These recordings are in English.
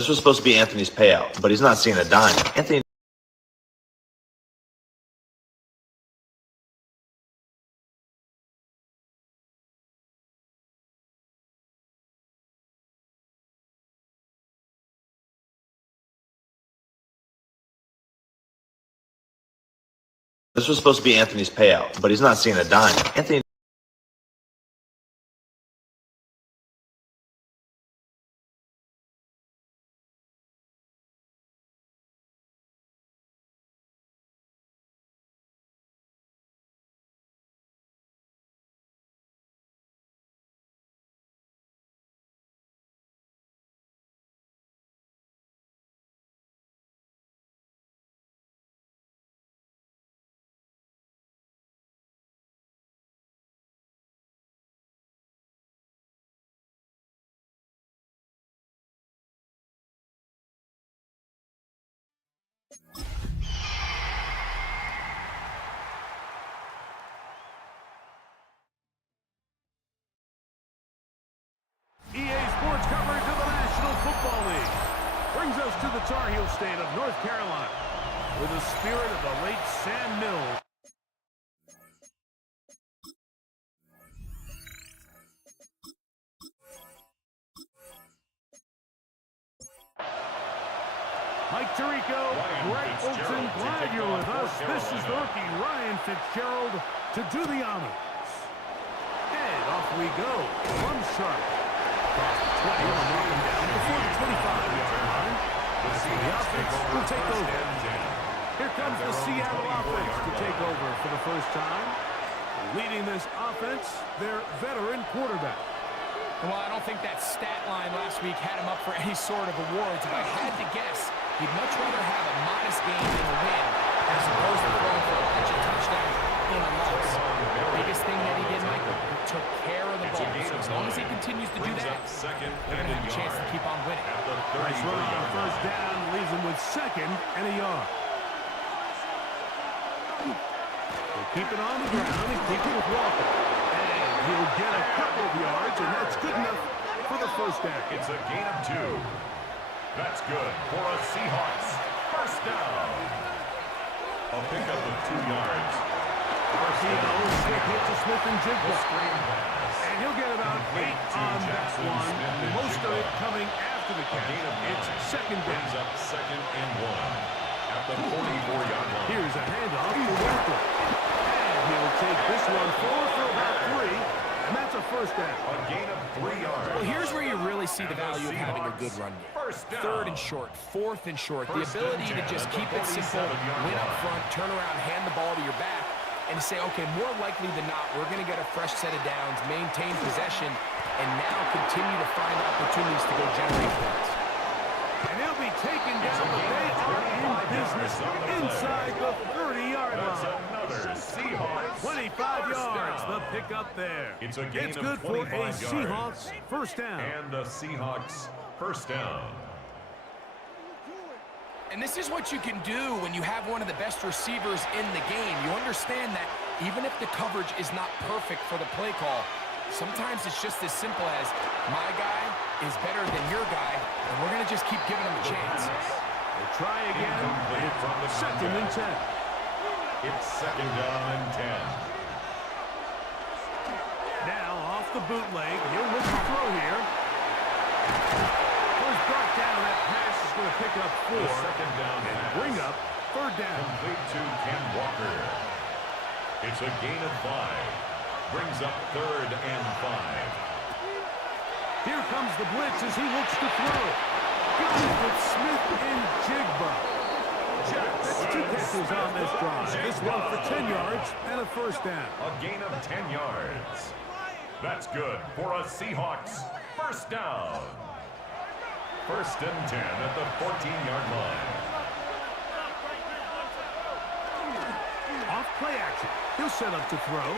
This was supposed to be Anthony's payout, but he's not seeing a dime. Anthony. This was supposed to be Anthony's payout, but he's not seeing a dime. Anthony. Sports coverage of the National Football League brings us to the Tar Heel state of North Carolina with the spirit of the late Sam Mills. Mike Tirico, Greg Olson, glad you're with us. This is the rookie Ryan Fitzgerald to do the honors. And off we go from sharp. Across the 20, and knock him down before the 25-yard line. The offense will take over. Here comes the Seattle offense to take over for the first time. Leading this offense, their veteran quarterback. Well, I don't think that stat line last week had him up for any sort of awards. If I had to guess, he'd much rather have a modest game than a win as opposed to throwing for a bunch of touchdowns in a loss. The biggest thing that he did, Michael, he took care of the ball. So as long as he continues to do that, they're going to have a chance to keep on winning. Nice run on first down, leaves him with second and a yard. They'll keep it on the ground and keep it with Walker. And he'll get a couple of yards, and that's good enough for the first down. It's a gain of 2. That's good for a Seahawks first down. A pickup of 2 yards. Garcia hits a Smith and Jigba. And he'll get about 8 on that one. Most of it coming after the catch. It's second down. Up second and 1 at the 44-yard line. Here's a handoff to Walker. And he'll take this one forward for about 3. And that's a first down. A gain of 3 yards. Well, here's where you really see the value of having a good run game. Third and short, fourth and short. The ability to just keep it simple, win up front, turn around, hand the ball to your back, and say, okay, more likely than not, we're going to get a fresh set of downs, maintain possession, and now continue to find opportunities to go generate points. And they'll be taken down, but they are in business inside the 30-yard line. Another Seahawks 25 yards, the pickup there. It's a gain good of for 25 a Seahawks first down. And the Seahawks first down. And this is what you can do when you have one of the best receivers in the game. You understand that even if the coverage is not perfect for the play call, sometimes it's just as simple as my guy is better than your guy, and we're going to just keep giving him a chance. We'll try again. It's second and 10. It's second down and 10. Now off the bootleg. He'll look to throw here. First brought down, that pass is going to pick up 4. Second down and pass. bring up third down. Complete to Ken Walker. It's a gain of 5. Brings up third and 5. Here comes the blitz as he looks to throw. Goes with Smith and Jigba. That's 2 catches on this drive. This one for 10 yards and a first down. A gain of 10 yards. That's good for a Seahawks first down. First and 10 at the 14-yard line. Off play action. He'll set up to throw.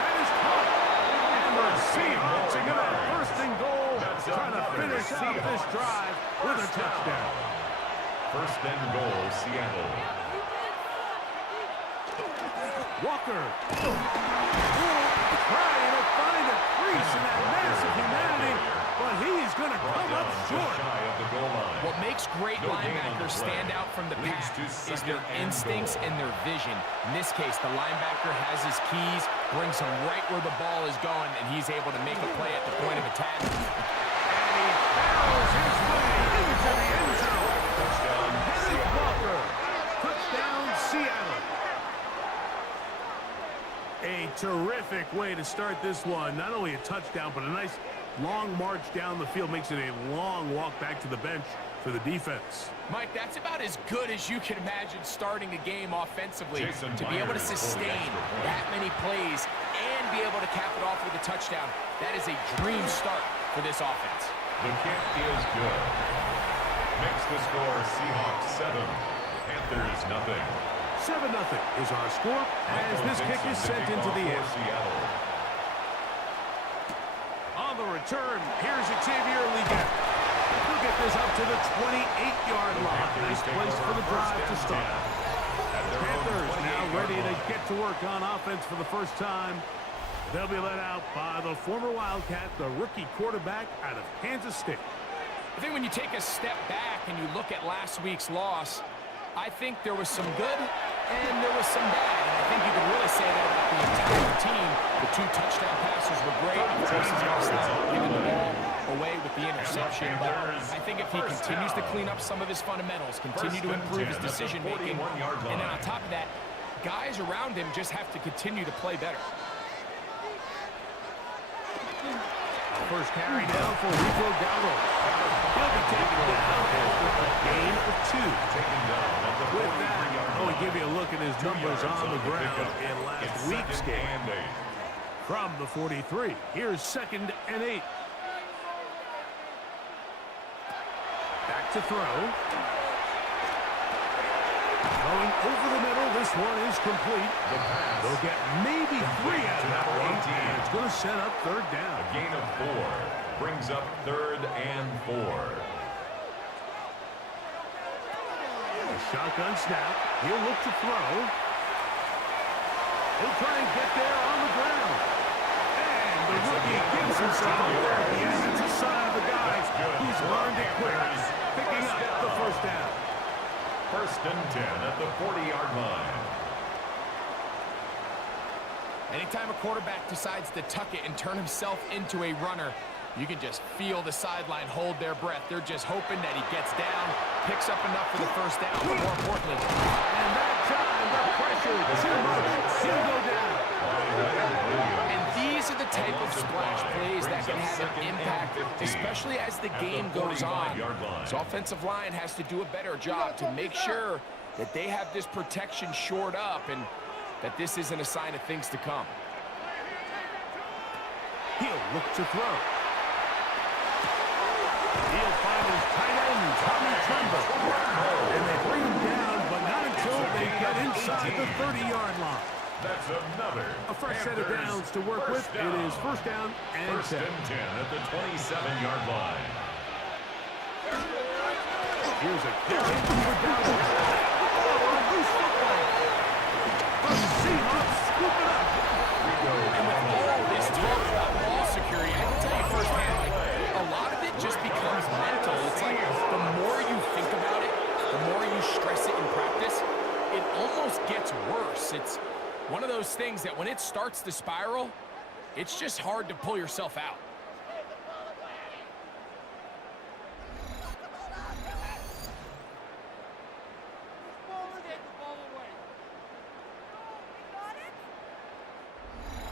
That is caught. And the Seahawks are going to first and goal, trying to finish out this drive with a touchdown. First and goal, Seattle. Walker. Trying to find a crease in that mass of humanity. but he's going to come up short. Shy of the goal line. What makes great No gain on the linebackers play. stand out from the Leads pack to is second their and instincts goal. and their vision. In this case, the linebacker has his keys, brings him right where the ball is going, and he's able to make a play at the point of attack. And he barrels his way into the end zone. Touchdown, Kenneth Seattle. Walker. Touchdown, Seattle. A terrific way to start this one. Not only a touchdown, but a nice long march down the field. Makes it a long walk back to the bench for the defense. Mike, that's about as good as you can imagine starting a game offensively. Jason To be able to Myers holding sustain extra point. that many plays and be able to cap it off with a touchdown, that is a dream start for this offense. The kick is good. Makes the score Seahawks 7, Panthers nothing. 7-0 is our score as this kick is sent into the air. Seattle. On the return, here's Xavier Leggett. He'll get this up to the 28-yard line. Nice place for the drive to start. Panthers now ready to get to work on offense for the first time. They'll be led out by the former Wildcat, the rookie quarterback out of Kansas State. I think when you take a step back and you look at last week's loss, I think there was some good and there was some bad. And I think you could really say that about the entire team. The 2 touchdown passes were great. Of course, he's going to stop giving the ball away with the interception. But I think if he continues to clean up some of his fundamentals, continue to improve his decision-making, and then on top of that, guys around him just have to continue to play better. First carry down for Rico Gallo. He'll be taken down after a gain of 2. Taken down at the With that, 43-yard I'll line. give you a look at his 2 numbers yards on the the ground pickup. in last It's week's second game. and 8. From the 43, here's 2nd and 8. Back to throw. Going over the middle, this one is complete. The pass. They'll get maybe 3 out of that To one, 18. and it's going to set up 3rd down. A gain of 4 brings up 3rd and 4. A shotgun snap. He'll look to throw. He'll try and get there on the ground. And the rookie gives himself a look. Yes, it's a sign of the guy who's learned it quick, picking up the 1st down. 1st and 10 at the 40-yard line. Anytime a quarterback decides to tuck it and turn himself into a runner, you can just feel the sideline hold their breath. They're just hoping that he gets down, picks up enough for the 1st down, but more importantly, And that time, the pressure too much. He'll go down. and these are the type of splash plays that can have an impact, especially as the game goes on. So offensive line has to do a better job to make sure that they have this protection shored up and that this isn't a sign of things to come. He'll look to throw. He'll find his tight end, Tommy Tremble. And they bring him down, but not until they get inside the 30-yard line. That's another. A fresh set of downs to work with. It is 1st down and 1st 10. and 10 at the 27-yard line. Here's a carry for Gallo. Oh, a loose football. The Seahawks scoop it up. And with all this talk about ball security, I can tell you firsthand, like, a lot of it just becomes mental. It's like the more you think about it, the more you stress it in practice, it almost gets worse. It's one of those things that when it starts to spiral, it's just hard to pull yourself out.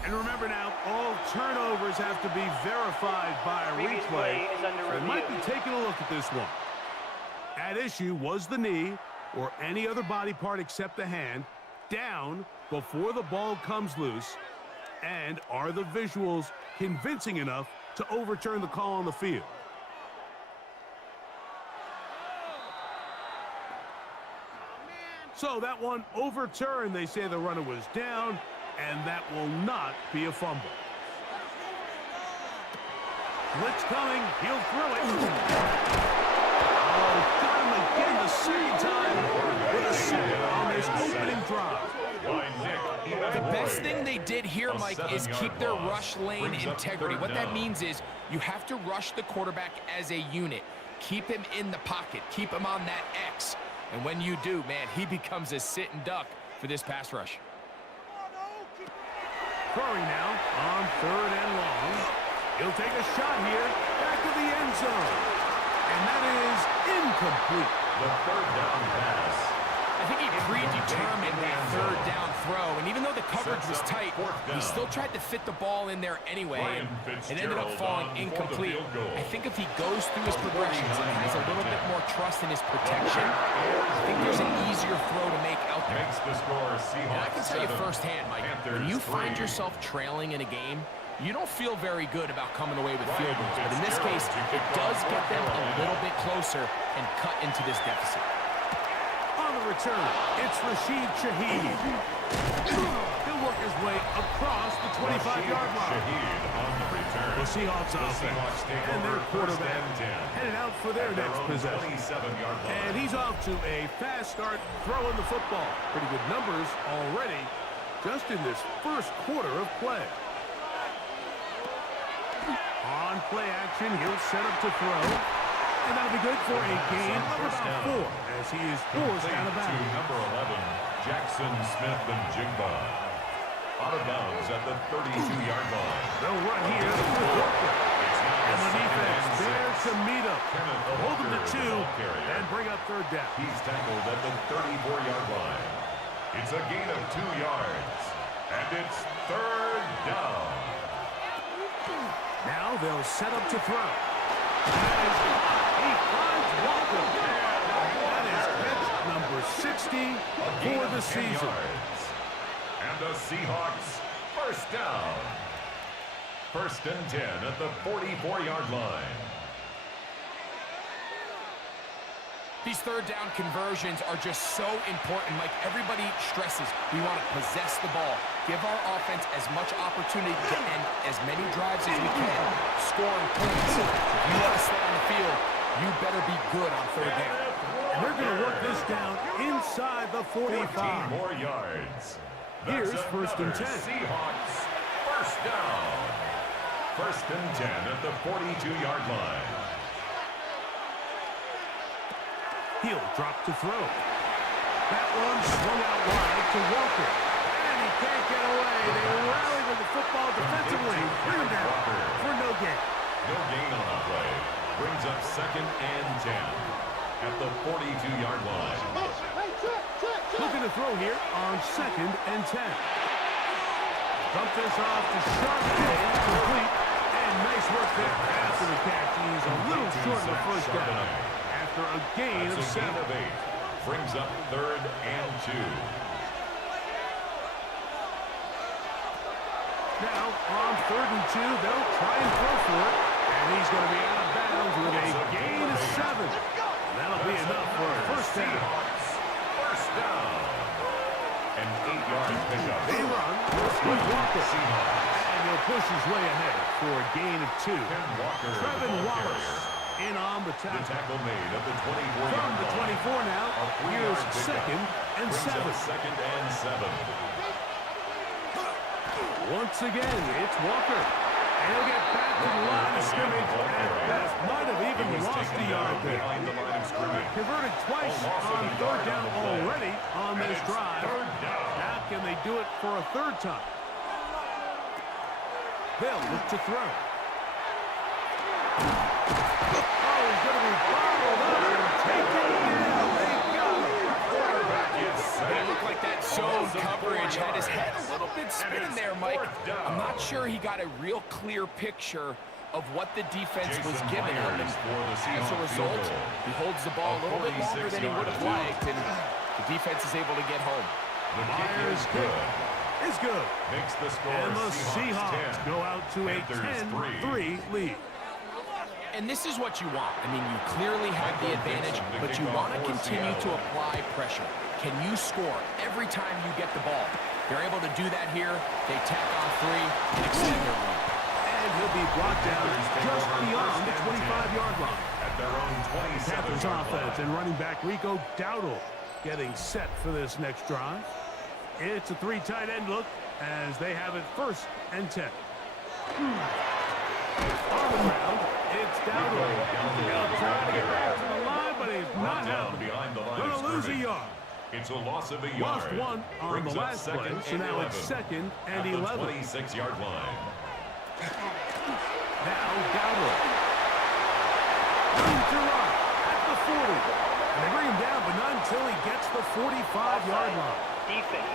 And remember now, all turnovers have to be verified by a replay. We might be taking a look at this one. At issue was the knee, or any other body part except the hand, down before the ball comes loose. And are the visuals convincing enough to overturn the call on the field? So that one overturned. They say the runner was down, and that will not be a fumble. Blitz coming. He'll throw it. Oh, got him again the second time with a sack on this opening drive. By Nick The best thing they did here, Mike, is keep their rush lane integrity. What that means is you have to rush the quarterback as a unit. Keep him in the pocket. Keep him on that X. And when you do, man, he becomes a sitting duck for this pass rush. Throwing now on 3rd and long. He'll take a shot here. Back to the end zone. And that is incomplete. The 3rd down pass. I think he predetermined that 3rd down throw, and even though the coverage was tight, he still tried to fit the ball in there anyway, and it ended up falling incomplete. I think if he goes through his progressions and has a little bit more trust in his protection, I think there's an easier throw to make out there. Makes the score Seahawks. And I can tell you firsthand, Mike, when you find yourself trailing in a game, you don't feel very good about coming away with field goals, but in this case, it does get them a little bit closer and cut into this deficit. On the return, it's Rashid Shaheed. He'll work his way across the 25-yard line. Shaheed on the return. The Seahawks offense and their quarterback headed out for their next possession. And he's off to a fast start throwing the football. Pretty good numbers already just in this first quarter of play. On play action, he'll set up to throw. And that'll be good for a gain of about 4 as he is forced out of bounds. Number 11, Jackson Smith-Njigba. Out of bounds at the 32-yard line. They'll run here with Walker. And the defense there to meet him. They'll hold him to 2 and bring up 3rd down. He's tackled at the 34-yard line. It's a gain of 2 yards. And it's 3rd down. Now they'll set up to throw. He finds Walker. That is catch number 60 for the season. And the Seahawks, 1st down. 1st and 10 at the 44-yard line. These 3rd down conversions are just so important. Like everybody stresses, we want to possess the ball. Give our offense as much opportunity to end as many drives as we can, scoring points. If you want to stay on the field, you better be good on 3rd down. And they're going to work this down inside the 45. 14 more yards. Here's 1st and 10. Seahawks, 1st down. 1st and 10 at the 42-yard line. He'll drop to throw. That one swung out wide to Walker. And he can't get away. They rally to the football defensively. Bring him down for no gain. No gain on the play. Brings up 2nd and 10 at the 42-yard line. Looking to throw here on 2nd and 10. Dump this off to Sharpay, complete. And nice work there after the catch. He's a little short of the 1st down. After a gain of 7. Gain of 8. Brings up 3rd and 2. Now, on 3rd and 2, they'll try and throw for it. And he's going to be out of bounds with a gain of 7. That'll be enough for a 1st down. 1st down. An 8-yard pickup. They run with Walker. And he'll push his way ahead for a gain of 2. Trevin Wallace in on the tackle. The tackle made at the 24-yard From the 24 now, here's 2nd and 7. 2nd and 7. Once again, it's Walker. And he'll get back to the line of scrimmage at best. Might have even lost a yard there. Behind the line of scrimmage. Converted twice on 3rd down already on this drive. Now can they do it for a 3rd time? They'll look to throw. Oh, he's going to be fouled up and taken down. They got him. It looked like that zone coverage had his head a little bit spinning there, Mike. I'm not sure he got a real clear picture of what the defense was giving him. And as a result, he holds the ball a little bit longer than he would have liked, and the defense is able to get home. The kick is good. Is good. Makes the score And the Seahawks 10. go out to a 10-3 lead. And this is what you want. I mean, you clearly have the advantage, but you want to continue to apply pressure. Can you score every time you get the ball? They're able to do that here. They tack on 3 and extend their lead. And he'll be brought down just beyond the 25-yard line. At their own 27 Panthers offense and running back Rico Dowdle getting set for this next drive. It's a 3 tight end look as they have it 1st and 10. On the ground, it's down. He'll try to get back to the line, but he's not happening. Going to lose a yard. It's a loss of a yard. Lost 1 on the last play, so now it's 2nd and 11. At the 26-yard line. Now Dowdle. Room to run at the 40. And they bring him down, but not until he gets the 45-yard line. Defense.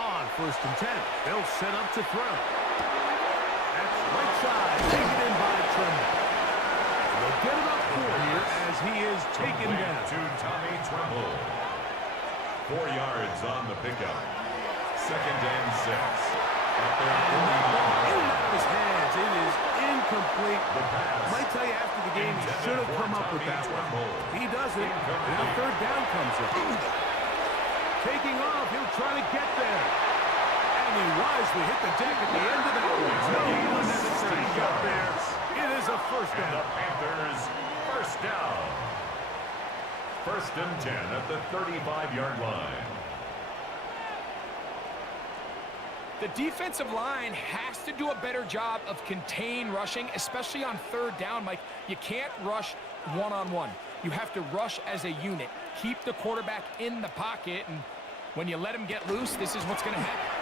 On 1st and 10, they'll set up to throw. That's right side, taken in by Tremble. They'll get him up 4 here as he is taken down. To Tommy Tremble. 4 yards on the pickup. 2nd and 6. At their In and out of his hands, it is incomplete. Might tell you after the game he should have come up with that one. He doesn't. Now 3rd down comes up. Taking off, he'll try to get there. And he wisely hit the deck at the end of that one. No unnecessary jump there. It is a 1st And down. the Panthers, 1st down. 1st and 10 at the 35-yard line. The defensive line has to do a better job of contain rushing, especially on 3rd down, Mike. You can't rush one-on-one. You have to rush as a unit. Keep the quarterback in the pocket, and when you let him get loose, this is what's going to happen.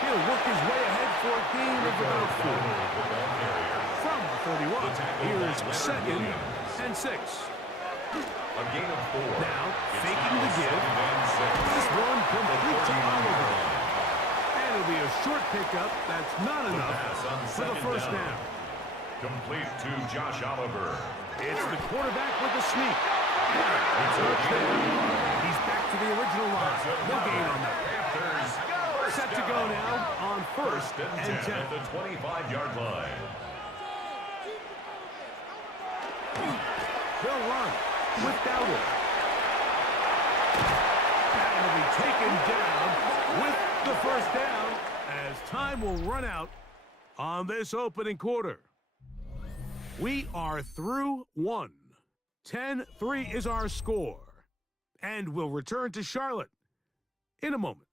He'll work his way ahead for a gain of about 4. From the 31, here is 2nd and 6. A gain of 4. Now, faking the give. This This one complete to Oliver. And it'll be a short pickup. That's not enough for the 1st down. Complete to Josh Oliver. It's the quarterback with the sneak. It's up there. He's back to the original line. No gain on that. Panthers Set to go now on 1st and 10. at the 25-yard line. They'll run with Dowdle. And will be taken down with the 1st down as time will run out on this opening quarter. We are through 1. 10-3 is our score. And we'll return to Charlotte in a moment.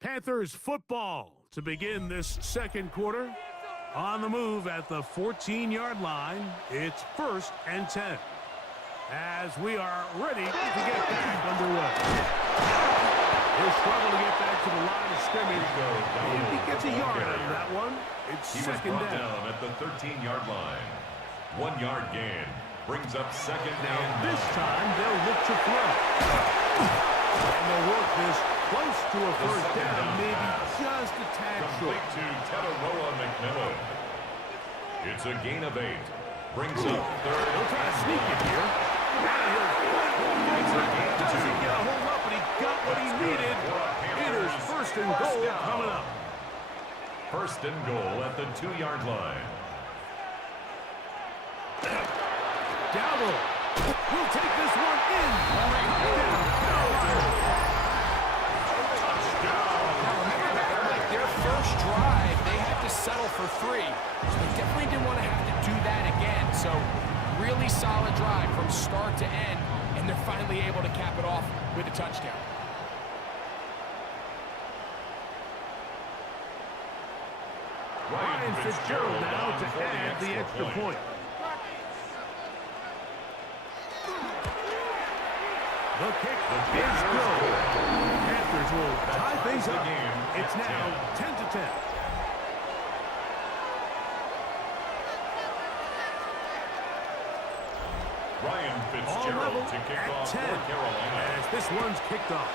Panthers football to begin this 2nd quarter. On the move at the 14-yard line, it's 1st and 10. As we are ready to get back underway. He'll struggle to get back to the line of scrimmage. If he gets a yard out of that one, it's He was 2nd brought down. down at the 13-yard line. 1 yard gain brings up 2nd Now and this 9. time they'll look to throw. And they'll work this close to a 1st down, maybe just a tad short. Complete to Tetaroa McMillan. It's a gain of 8. Brings up 3rd. He'll try to sneak it here. Doesn't get a hold up, but he got what he needed. It is 1st and goal coming up. 1st and goal at the 2-yard line. Dowdle will take this one in. Their first drive, they had to settle for 3. So they definitely didn't want to have to do that again. So really solid drive from start to end, and they're finally able to cap it off with a touchdown. Ryan Fitzgerald now to add the extra point. The kick is good. Panthers will tie things up. It's now 10-10. Ryan All Fitzgerald level to kick at off 10 for Carolina. as this one's kicked off.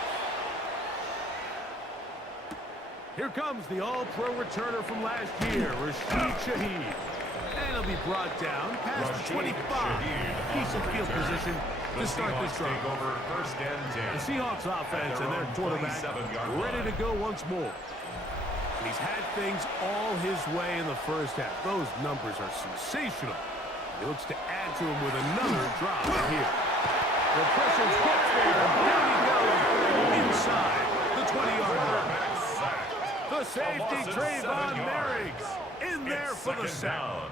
Here comes the all-pro returner from last year, Rashid Shaheed. And he'll be brought down past the 25. Decent field position to start this drive. Take over first and 10. The Seahawks offense and their quarterback ready to go once more. He's had things all his way in the first half. Those numbers are sensational. He looks to add to them with another drop here. The pressure's gets there. There he goes. Inside the 20-yard line. The safety, Trayvon Merrick, in there for the sack.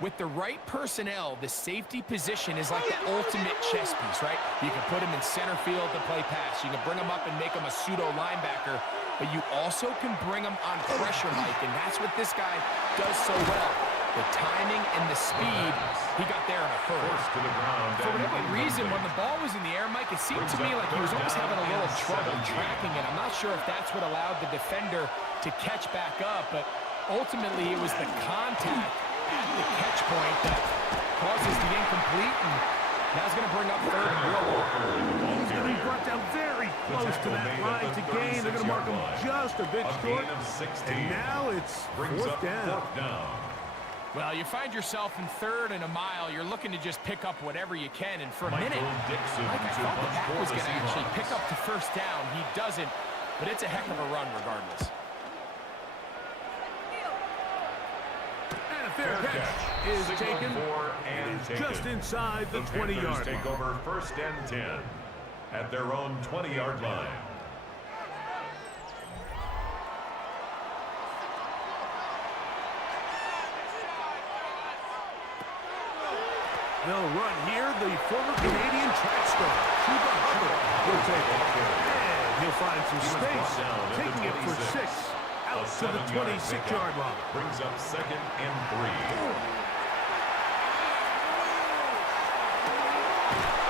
With the right personnel, the safety position is like the ultimate chess piece, right? You can put him in center field to play pass. You can bring him up and make him a pseudo linebacker, but you also can bring him on pressure, Mike, and that's what this guy does so well. The timing and the speed, he got there in a hurry. For whatever reason, when the ball was in the air, Mike, it seemed to me like he was almost having a little trouble tracking it. I'm not sure if that's what allowed the defender to catch back up, but ultimately it was the contact at the catch point that causes the incomplete, and now he's going to bring up third and real low. He's going to be brought down very close to that line to gain. They're going to mark him just a bit short, and now it's fourth down. Well, you find yourself in third and a mile. You're looking to just pick up whatever you can, and for a minute, Mike, I thought the back was going to actually pick up to first down. He doesn't, but it's a heck of a run regardless. Fair catch is taken. It is just inside the 20-yard line. Take over first and 10 at their own 20-yard line. They'll run here. The former Canadian track star, Chuba Hubbard, will take it. And he'll find some space, taking it for 6. Out to the 26-yard line. Brings up second and 3.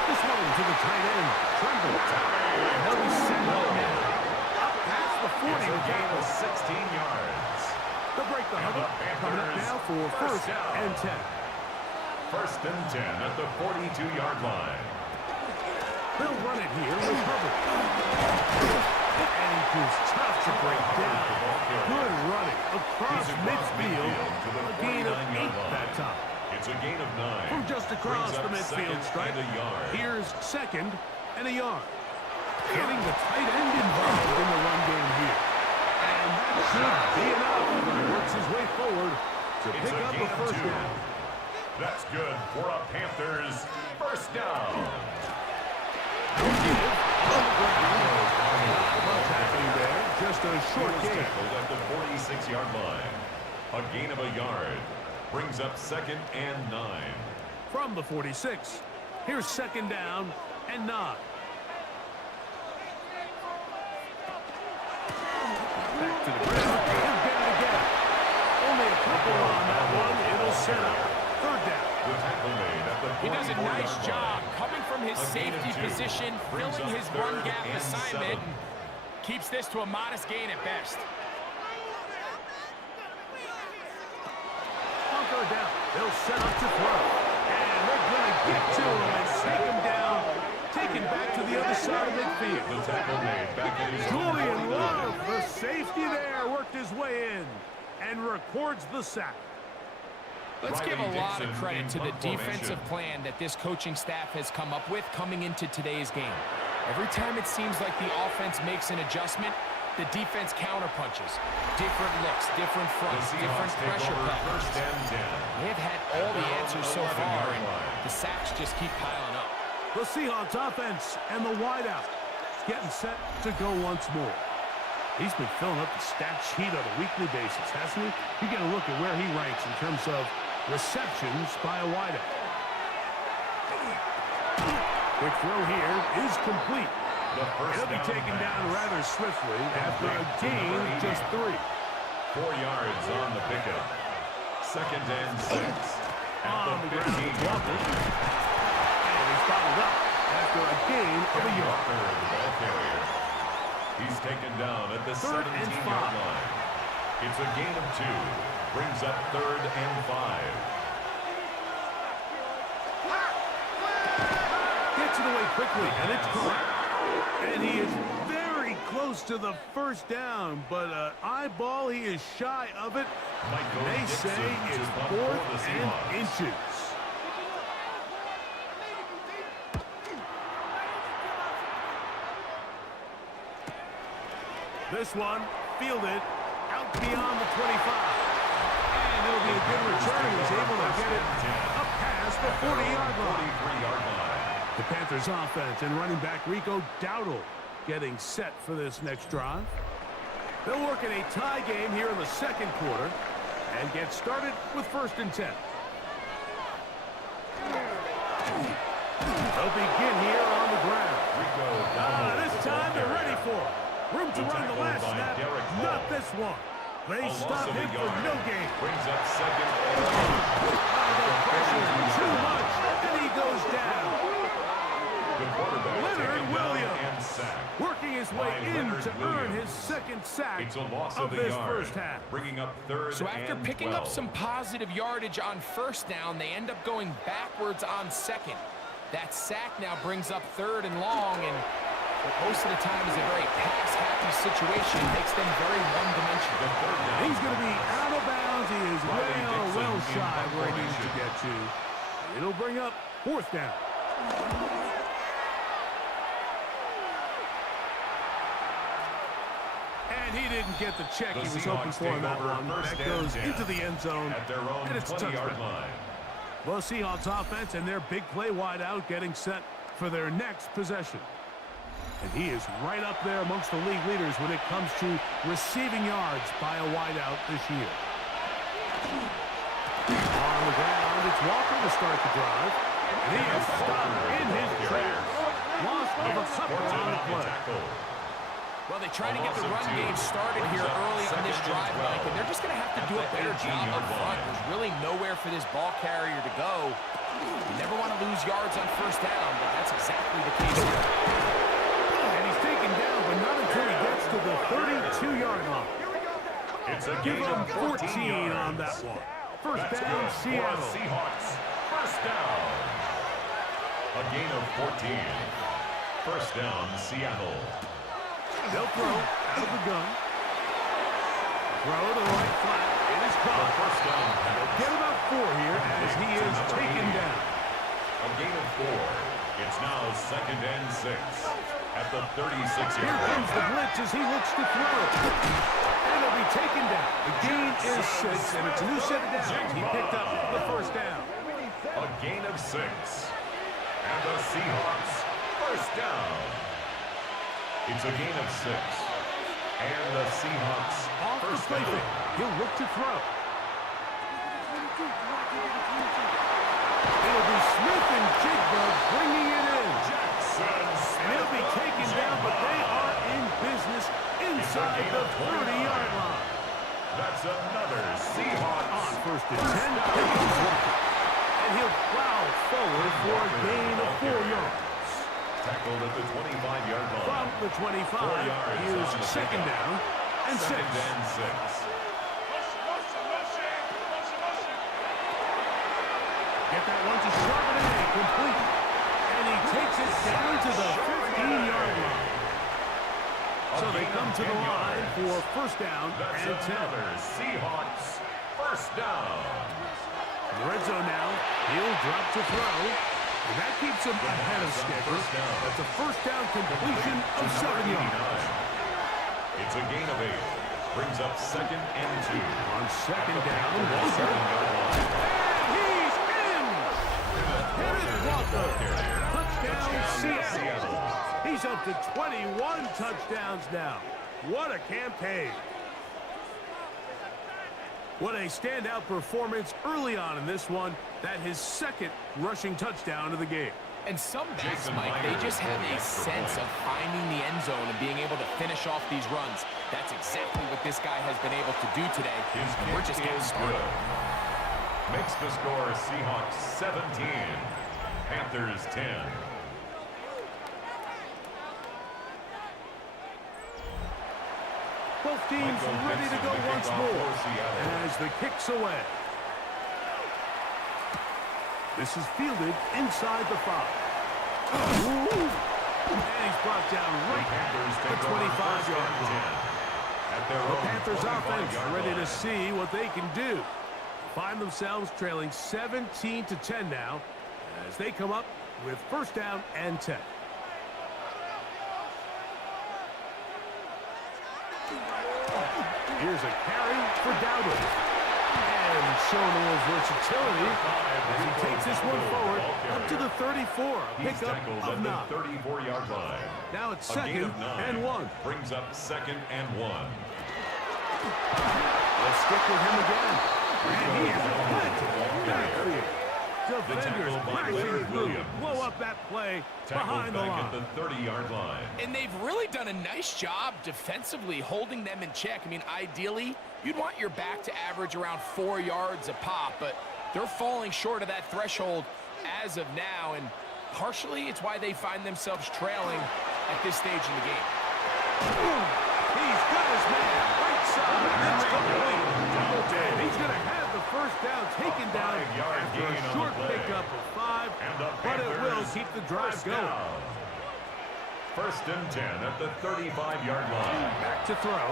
This one to the tight end, Tremble. He'll be set up now. Up past the 40. It's a gain of 16 yards. They'll break the huddle. Coming up now for first and 10. First and 10 at the 42-yard line. They'll run it here with Hubbard. And he's tough to break down. Good running across midfield. A gain of 8 that time. It's a gain of 9. From just across the midfield stripe. Here's second and a yard. Getting the tight end involved in the run game here. And that should be enough. He works his way forward to pick up a first down. That's good for a Panthers first down. Just a short gain. At the 46-yard line. A gain of a yard. Brings up second and 9. From the 46. Here's second down and 9. Back to the ground. He'll get it again. Only a couple on that one. It'll set up third down. The tackle made at the 44-yard line. He does a nice job coming from his safety position, filling his run gap assignment. Keeps this to a modest gain at best. Bunker down. They'll set up to throw. And they're going to get to him and take him down. Taken back to the other side of midfield. The tackle made back in his Julian Love, the safety there, worked his way in and records the sack. Let's give a lot of credit to the defensive plan that this coaching staff has come up with coming into today's game. Every time it seems like the offense makes an adjustment, the defense counterpunches. Different looks, different fronts, different pressure patterns. They have had all the answers so far, and the sacks just keep piling up. The Seahawks offense and the wideout getting set to go once more. He's been filling up the stat sheet on a weekly basis, hasn't he? You get a look at where he ranks in terms of receptions by a wideout. Quick throw here is complete. He'll be taken down rather swiftly after a gain of just 3. 4 yards on the pickup. Second and 6. On the ground, Walker. And he's bottled up after a gain of a yard. He's taken down at the 17-yard line. It's a gain of 2. Brings up third and 5. Gets it away quickly, and it's correct. And he is very close to the first down, but eyeball, he is shy of it. They say it's 4th and inches. This one fielded out beyond the 25. And it'll be a good return. He's able to get it up past the 40-yard line. The Panthers offense and running back Rico Dowdle getting set for this next drive. They'll work in a tie game here in the second quarter and get started with 1st and 10. They'll begin here on the ground. This time they're ready for it. Room to run the last snap. Not this one. They stop him for no gain. Brings up second. The pressure is too much, and he goes down. Leonard Williams working his way in to earn his second sack of this first half. Bringing up 3rd. So after picking up some positive yardage on 1st down, they end up going backwards on 2nd. That sack now brings up 3rd and long, and most of the time is a very pass-happy situation. Makes them very one-dimensional. He's going to be out of bounds. He is well shy where he needs to get to. It'll bring up 4th down. And he didn't get the check he was hoping for in that one. That goes into the end zone, and it's a touchdown. The Seahawks offense and their big play wideout getting set for their next possession. And he is right up there amongst the league leaders when it comes to receiving yards by a wideout this year. On the ground, it's Walker to start the drive. And he is stopped in his tracks. Loss of a couple on the play. Well, they try to get the run game started here early on this drive, Mike, and they're just going to have to do a better job up front. There's really nowhere for this ball carrier to go. You never want to lose yards on 1st down, but that's exactly the case here. And he's taken down, but not until he gets to the 32-yard line. Give him 14 on that one. 1st down, Seattle. Seahawks, 1st down. A gain of 14. 1st down, Seattle. They'll throw out of the gun. Throw to the right flat. It is caught. First down. They'll get about 4 here as he is taken down. A gain of 4. It's now 2nd and 6 at the 36-yard line. Here comes the blitz as he looks to throw. And it'll be taken down. The gain is 6, and it's a new set of downs. He picked up the 1st down. A gain of 6. And the Seahawks, 1st down. It's a gain of 6. And the Seahawks Off the play fake. He'll look to throw. It'll be Smith and Jigba bringing it in. And he'll be taken down, but they are in business inside the 30-yard line. That's another Seahawks. On 1st and 10, here comes Walker. And he'll plow forward for a gain of 4 yards. Tackled at the 25-yard line. From the 25, here's 2nd down and 6. 2nd and 6. Get that one to Charbonnet, complete. And he takes it down to the 15-yard line. So they come to the line for 1st down and 10. Seahawks, 1st down. In the red zone now, he'll drop to throw. And that keeps him ahead of schedule. That's a 1st down completion of 7 yards. It's a gain of 8. Brings up 2nd and 2. On 2nd down, Walker. He's in! Kenneth Walker. Touchdown, Seattle. He's up to 21 touchdowns now. What a campaign. What a standout performance early on in this one. That his 2nd rushing touchdown of the game. And some backs, Mike, they just have a sense of finding the end zone and being able to finish off these runs. That's exactly what this guy has been able to do today. And we're just getting started. Makes the score Seahawks 17, Panthers 10. Both teams ready to go once more as the kick's away. This is fielded inside the 5. And he's brought down right at the 25-yard line. The Panthers offense ready to see what they can do. Find themselves trailing 17-10 now as they come up with 1st down and 10. Here's a carry for Dowdle. And showing a little versatility as he takes this one forward up to the 34. Pickup of 9. 34-yard line. Now it's A gain second of 9 and 1. Brings up 2nd and 1. Let's stick with him again. And he is planted backfield. Defenders crashing through. Blow up that play behind the line. At the 30-yard line. And they've really done a nice job defensively holding them in check. I mean, ideally, you'd want your back to average around 4 yards a pop, but they're falling short of that threshold as of now, and partially it's why they find themselves trailing at this stage in the game. He's got his man. Right side. That's complete. And he's going to have the first down taken down after a short pickup of 5, but it will keep the drive going. 1st and 10 at the 35-yard line. Back to throw.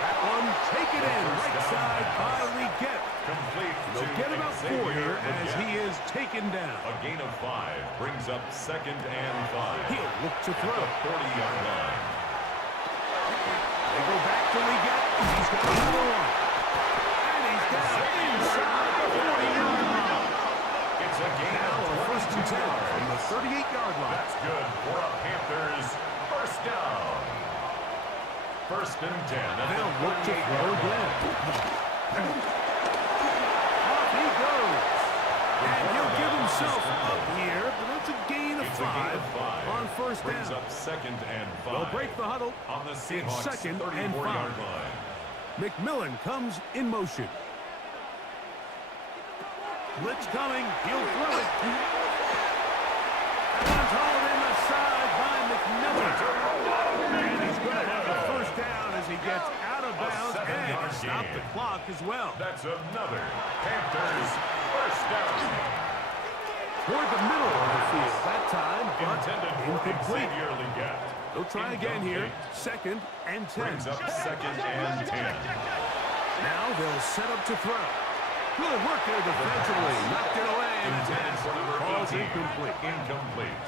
That one taken in right side by Leggett. Complete. They'll get about 4 here as he is taken down. A gain of 5 brings up 2nd and 5. He'll look to throw. At the 40-yard line. They go back to Leggett. He's got another one. And he's down inside the 40-yard line. It's a gain Now of a 1st and 10 yards. from the 38-yard line. That's good for a Panthers 1st down. 1st and 10 at the They'll look to 38-yard throw line. again. Off he goes. And he'll give himself up here, but that's a gain of It's a gain 5 of 5. on 1st Brings down. up 2nd and 5. They'll break the huddle. On the It's Seahawks 2nd and 34-yard 5. line. McMillan comes in motion. Blitz coming. He'll throw it. That one's hauled in the side by McMillan. And he's going to have the 1st down as he gets out of bounds and stop the clock as well. That's another Panthers 1st down. Toward the middle of the field that time, but Intended for incomplete. Xavier Leggett. They'll try again here. 2nd and 10. Brings up 2nd and 10. Now they'll set up to throw. Good work there defensively. Knocked it away. And Intended for number ball's 18. incomplete. Incomplete.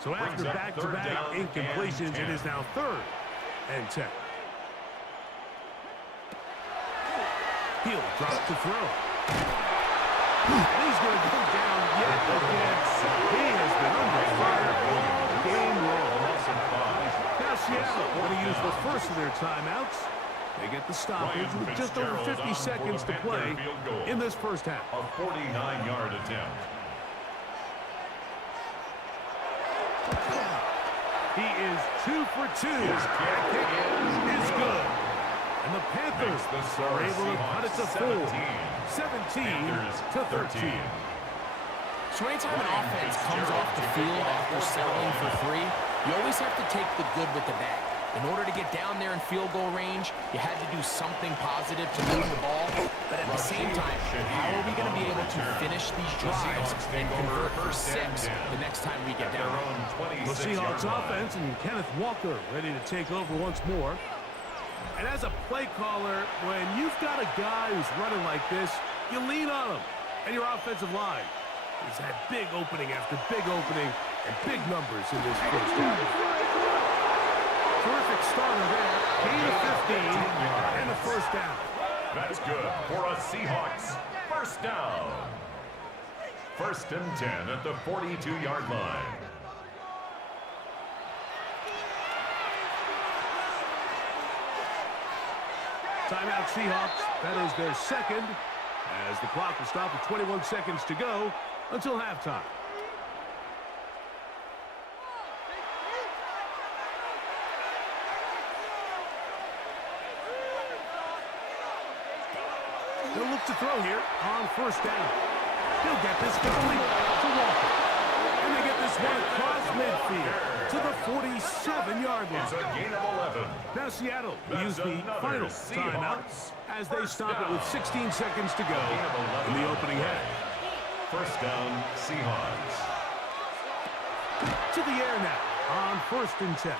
So after Brings up back-to-back 3rd down and incompletions, 10. it is now 3rd and 10. He'll drop to throw. And he's going to go down yet again. He has been under fire all game long. Now Seattle going to use the first of their timeouts. They get the stoppage with just over 50 seconds to play in this 1st half. A 49-yard attempt. He is 2 for 2. That kick is good. And the Panthers are able to cut it to 4. 17 to 13. So anytime an offense comes off the field after settling for 3, you always have to take the good with the bad. In order to get down there in field goal range, you had to do something positive to move the ball. But at the same time, how are we going to be able to finish these drives and convert for 6 the next time we get down? The Seahawks offense and Kenneth Walker ready to take over once more. And as a play caller, when you've got a guy who's running like this, you lean on him. And your offensive line has had big opening after big opening and big numbers in this 1st half. Terrific starter there. Gain of 15 and a 1st down. That's good for a Seahawks 1st down. 1st and 10 at the 42-yard line. Timeout Seahawks. That is their 2nd as the clock will stop with 21 seconds to go until halftime. He'll look to throw here on 1st down. He'll get this complete to Walker. And they get this one across midfield to the 47-yard line. It's a gain of 11. Now Seattle will use the final timeout as they stop it with 16 seconds to go in the opening half. 1st down, Seahawks. To the air now on 1st and 10.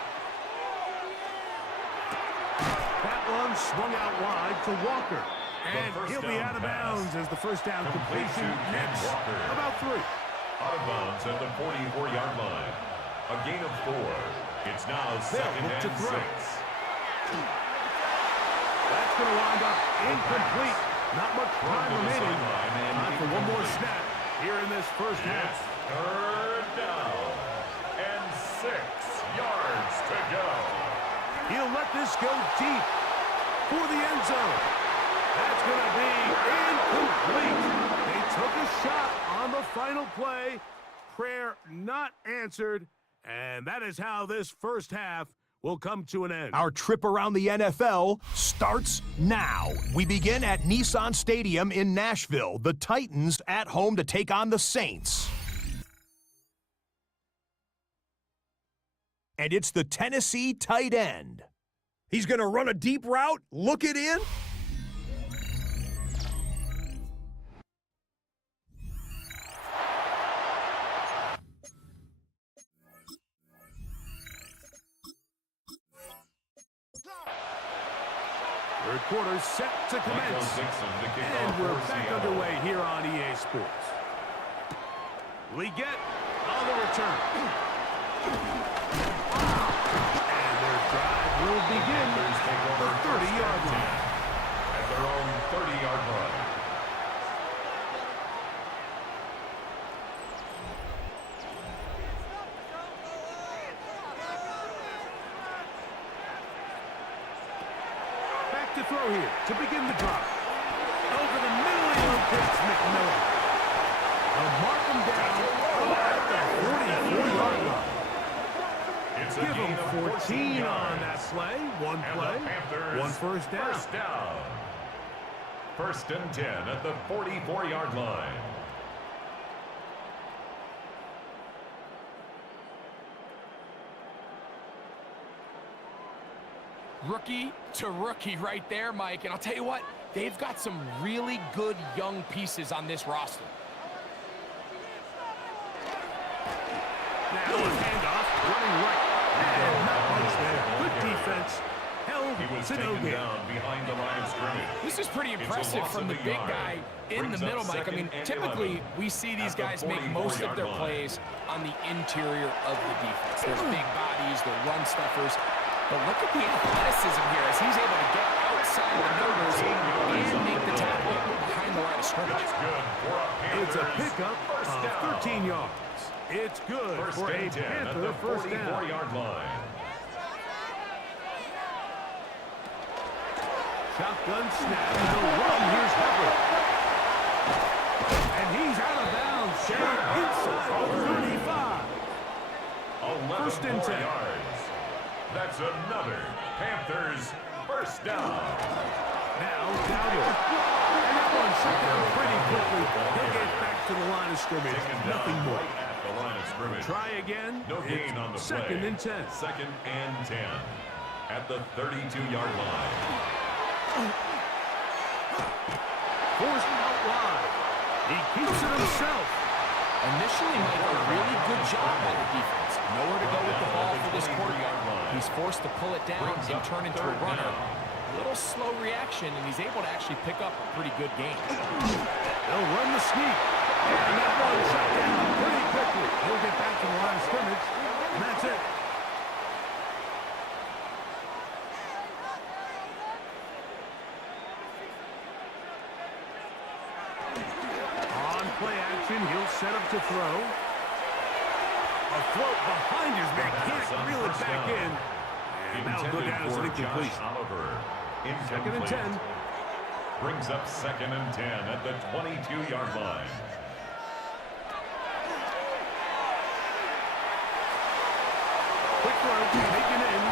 That one swung out wide to Walker. And he'll be out of bounds as the 1st down completion nets about 3. Out of bounds at the 44-yard line. A gain of 4. It's now 2nd and 6. going to wind up incomplete. Not much time remaining. Time for one more snap here in this first half. Third down and 6 yards to go. He'll let this go deep for the end zone. That's going to be incomplete. They took a shot on the final play. Prayer not answered. And that is how this first half will come to an end. Our trip around the NFL starts now. We begin at Nissan Stadium in Nashville. The Titans at home to take on the Saints. And it's the Tennessee tight end. He's going to run a deep route, look it in. Third quarter set to commence. And we're back underway here on EA Sports. We get on the return. And their drive will begin at the 30-yard line. At their own 30-yard line. To throw here to begin the drive. Over the middle, he locates McMillan. They'll mark him down at the 44-yard line. Give him 14 on that play. One play, one first down. First down. First and 10 at the 44-yard line. Rookie to rookie right there, Mike. And I'll tell you what, they've got some really good young pieces on this roster. Now a handoff, running right. And not much there. Good defense. Held He was to no taken gain. down behind the line of scrimmage. This is pretty It's a impressive loss from of the a big yard. guy in the Brings middle, up Mike. I mean, second and typically 11 we see these at the guys make most of 44-yard their line. plays on the interior of the defense. There's big bodies, they're run stuffers. But look at the athleticism here as he's able to get outside the numbers and make the tackle behind the line of scrimmage. That's good for a Panthers. It's a pickup First of down. 13 yards. It's good First for a and 10 at Panther the first down. 44-yard line. Shotgun snap. The run. Here's Hubbard. And he's out of bounds. Down inside the 35. 11 First and more 10. yards. That's another Panthers first down. Now Dowdle. And that one shut down pretty quickly. He'll get back to the line of scrimmage. Taken down Nothing more. right at the line of scrimmage. Try again. No gain It's on the second play. and 10. Second and 10 at the 32-yard line. Forced out wide. He keeps it himself. Initially made a really good job by the defense. Nowhere to go with the ball for this quarterback. He's forced to pull it down and turn into a runner. A little slow reaction, and he's able to actually pick up a pretty good game. They'll run the sneak. And that one shut down pretty quickly. He'll get back to the line of scrimmage. And that's it. On play action, he'll set up to throw. A float behind his man. Can't reel it back in. And that'll go down as an incomplete. Oliver. Second and 10. Brings up second and 10 at the 22-yard line. Quick throw, taken in.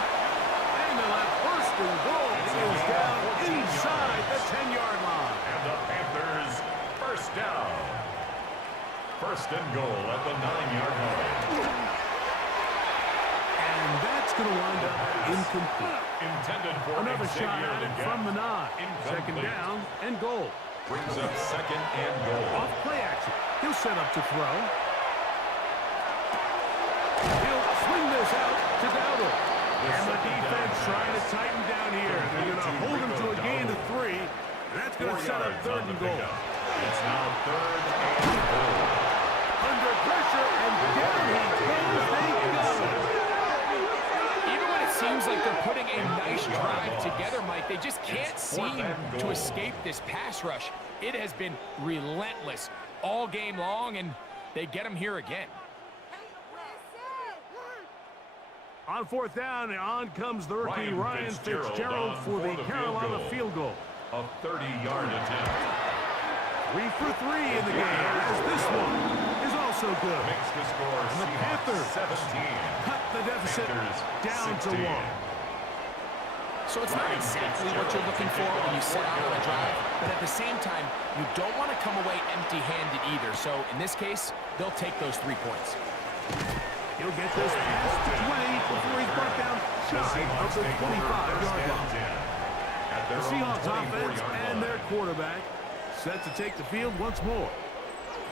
And they'll have first and goal. He is down inside the 10-yard line. And the Panthers first down. First and goal at the 9-yard line. And that's going to wind up incomplete. Intended for Another Xavier shot at to it get. from the 9. Incomplete. Second down and goal. Brings up second and goal. Off play action. He'll set up to throw. He'll swing this out to Dowdle. And the defense trying to tighten down here. They're going to hold him to a gain of 3. And that's going to 4 set up yards third on the and goal. pickup. It's now third and goal. Under pressure, and down he goes. They go. Even when it seems like they're putting a nice drive together, Mike, Mike. They just can't seem to escape this pass rush. It has been relentless all game long, and they get them here again. On fourth down, on comes the rookie Ryan Fitzgerald for the Carolina field goal. A 30-yard attempt. 3 for 3 in the game, as this one is also good. Makes the score And the Panthers 17. cut the deficit down to 1. So it's not exactly what you're looking for when you set out on a drive, but at the same time, you don't want to come away empty-handed either. So in this case, they'll take those 3 points. He'll get this past the 20 before he's brought down shy of the 25-yard line. The Seahawks offense and their quarterback set to take the field once more.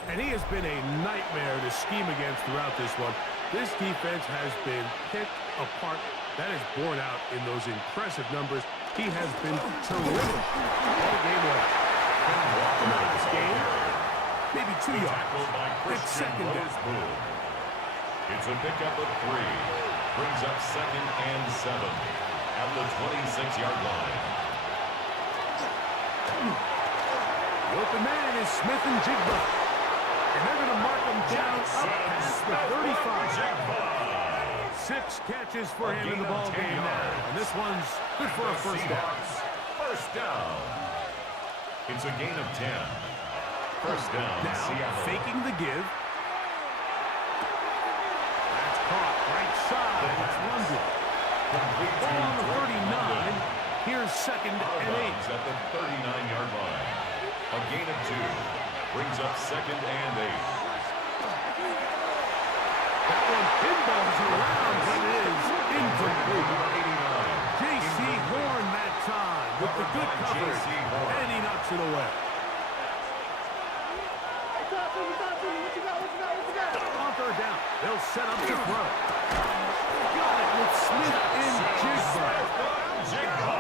And he has been a nightmare to scheme against throughout this one. This defense has been picked apart. That is borne out in those impressive numbers. He has been terrific all game long. Come out of this game, maybe 2 yards. It's second down. It's a pickup of 3. Brings up 2nd and 7 at the 26-yard line. The open man is Smith and Jigba. And they're going to mark him down up past the 35. 6 catches for him in the ball game now. And this one's good for a first down. First down. It's a gain of 10. First down, Now, Seattle. faking the give. That's caught. Right side. It's London. Ball on the 39. Here's 2nd and 8. At the 39-yard line. A gain of 2. Brings up 2nd and 8. That one pinballs around, but it is incomplete. J.C. Horn that time with the good coverage, and he knocks it away. On third down, they'll set up to throw. Got it with Smith and Jigba.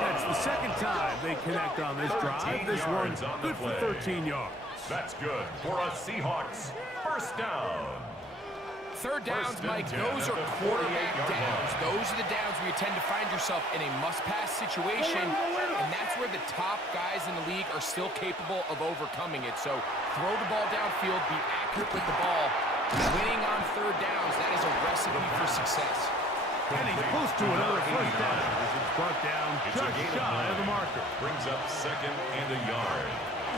That's the second time they connect on this drive. This one good for 13 yards. That's good for a Seahawks first down. Third downs, Mike, those are quarterback downs. Those are the downs where you tend to find yourself in a must-pass situation, and that's where the top guys in the league are still capable of overcoming it. So throw the ball downfield, be accurate with the ball. Winning on third downs, that is a recipe for success. And he's close to another first down as it's brought down just shy of the marker. Brings up 2nd and a yard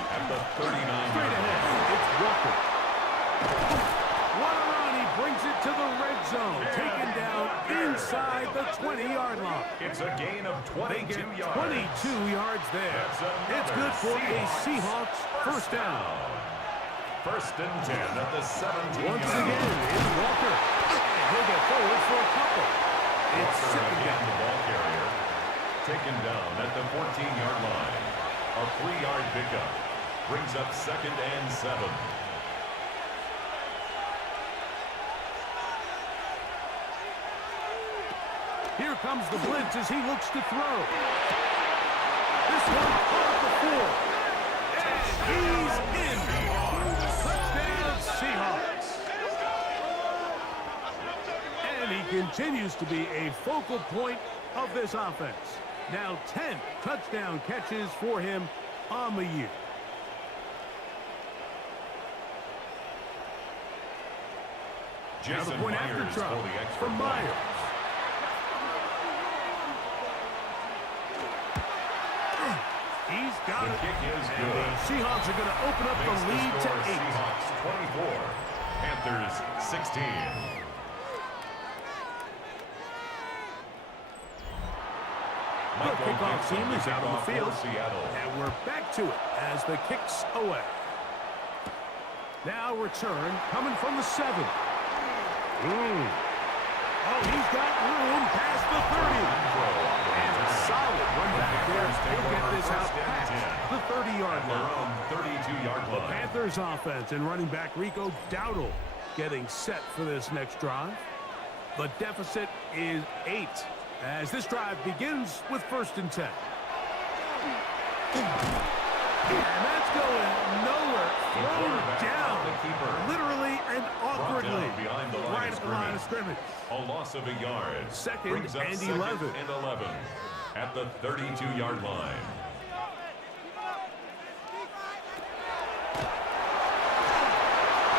at the 39. Straight ahead, it's Walker. What a run, he brings it to the red zone. Taken down inside the 20-yard line. It's a gain of 22 yards. 22 yards there. It's good for a Seahawks first down. First and 10 at the 17. Once again, it's Walker. And he'll get forward for a couple. It's second Again, down. the ball carrier taken down at the 14-yard line. A 3-yard pickup brings up 2nd and 7. Here comes the blitz as he looks to throw. This one caught the 4. And he's in. Touchdown, Seahawks. And he continues to be a focal point of this offense. Now 10 touchdown catches for him on the year. Now the point after try from Myers. He's got it. Kick is And good. the Seahawks are going to open up the lead to 8. Seahawks 24, Panthers 16. The kickoff team is out on the field. Seattle. And we're back to it as the kick's away. Now return coming from the 7. Oh, he's got room past the 30. And a solid run back there. He'll get this out past the 30-yard line. Their own 32-yard The line. Panthers offense and running back Rico Dowdle getting set for this next drive. The deficit is 8 as this drive begins with first and 10. And that's going nowhere. Thrown down, literally and awkwardly, right at the line of scrimmage. A loss of a yard. Second Brings up and 2nd 11. and 11. at the 32-yard line.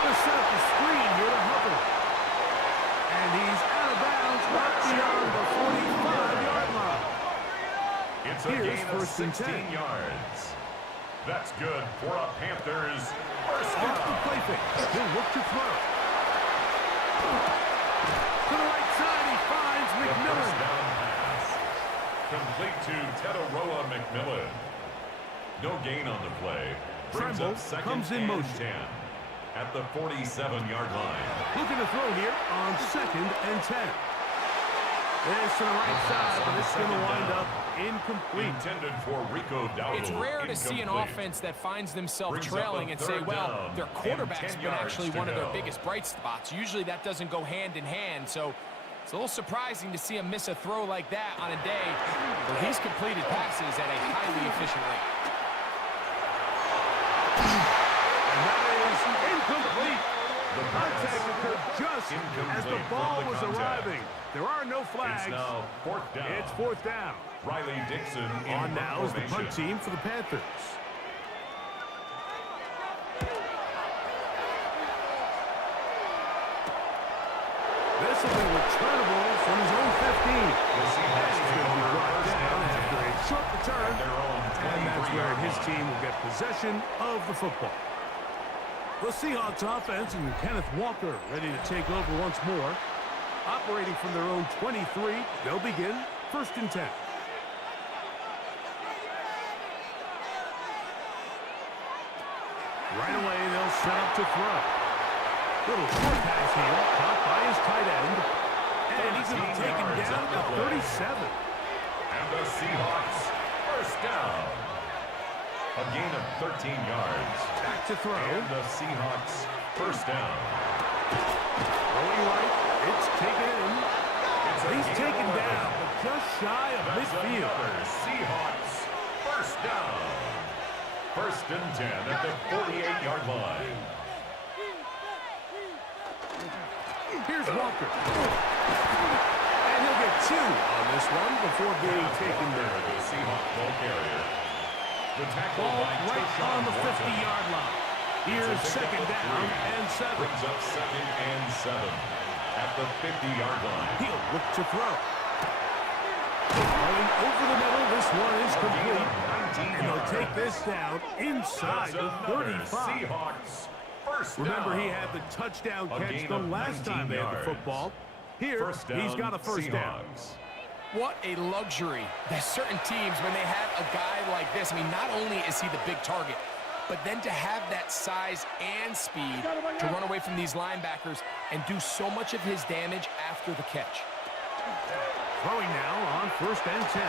They're set up the screen here to Hubbard. And he's out of bounds right beyond the 45-yard line. It's a Here's gain of first and 16 10. yards. That's good for a Panthers first Off the down. play fake. He'll look to throw. To the right side, he finds The first McMillan. down pass. Complete to Tedoroa McMillan. No gain on the play. Brings Tremble up second comes in and motion. 10 at the 47-yard line. Looking to throw here on second and 10. It's to the right side, but it's going to wind up incomplete. Intended for Rico Dowdle. It's rare to see an Incomplete. offense that finds themselves Brings up trailing a and say, third well, down their and quarterback's 10 been yards actually to one of their go. biggest bright spots. Usually that doesn't go hand in hand, so it's a little surprising to see him miss a throw like that on a day where he's completed passes at a highly efficient rate. And that is incomplete. Contact occurred just as the ball was arriving. There are no flags. It's now fourth down. It's fourth down. Riley Dixon in On now is the punt formation. team for the Panthers. This will be returnable from his own 15. The Seahawks He's take going to be over brought first down down after a short return. at their own And that's where 23-yard his line. team will get possession of the football. The Seahawks offense and Kenneth Walker ready to take over once more. Operating from their own 23, they'll begin first and 10. Right away, they'll set up to throw. Little short pass here, caught by his tight end. And he's going to be taken 13 yards down on the to play. 37. And the Seahawks first down. A gain of 13 yards. Back to throw. And the Seahawks first down. Going right, it's taken in. It's a He's gain of taken 11. down, but just shy of That's midfield. another Seahawks first down. First and 10 at the 48-yard line. Here's Walker. And he'll get 2 on this one before being taken Walker, down. the Seahawks ball carrier. The tackle Ball by right Tyshawn on the Wharton. 50-yard line. Here's It's a second pickup of down 3. and 7. Brings up second and 7 at the 50-yard line. He'll look to throw. Going over the middle, this one is complete. And they'll take this down inside the 35. Seahawks first down. Remember, he had the touchdown A catch gain the of last 19 time they had the yards. football. Here, First down, he's got a first down. Seahawks. What a luxury. There's certain teams, when they have a guy like this, I mean, not only is he the big target, but then to have that size and speed to run away from these linebackers and do so much of his damage after the catch. Throwing now on first and 10.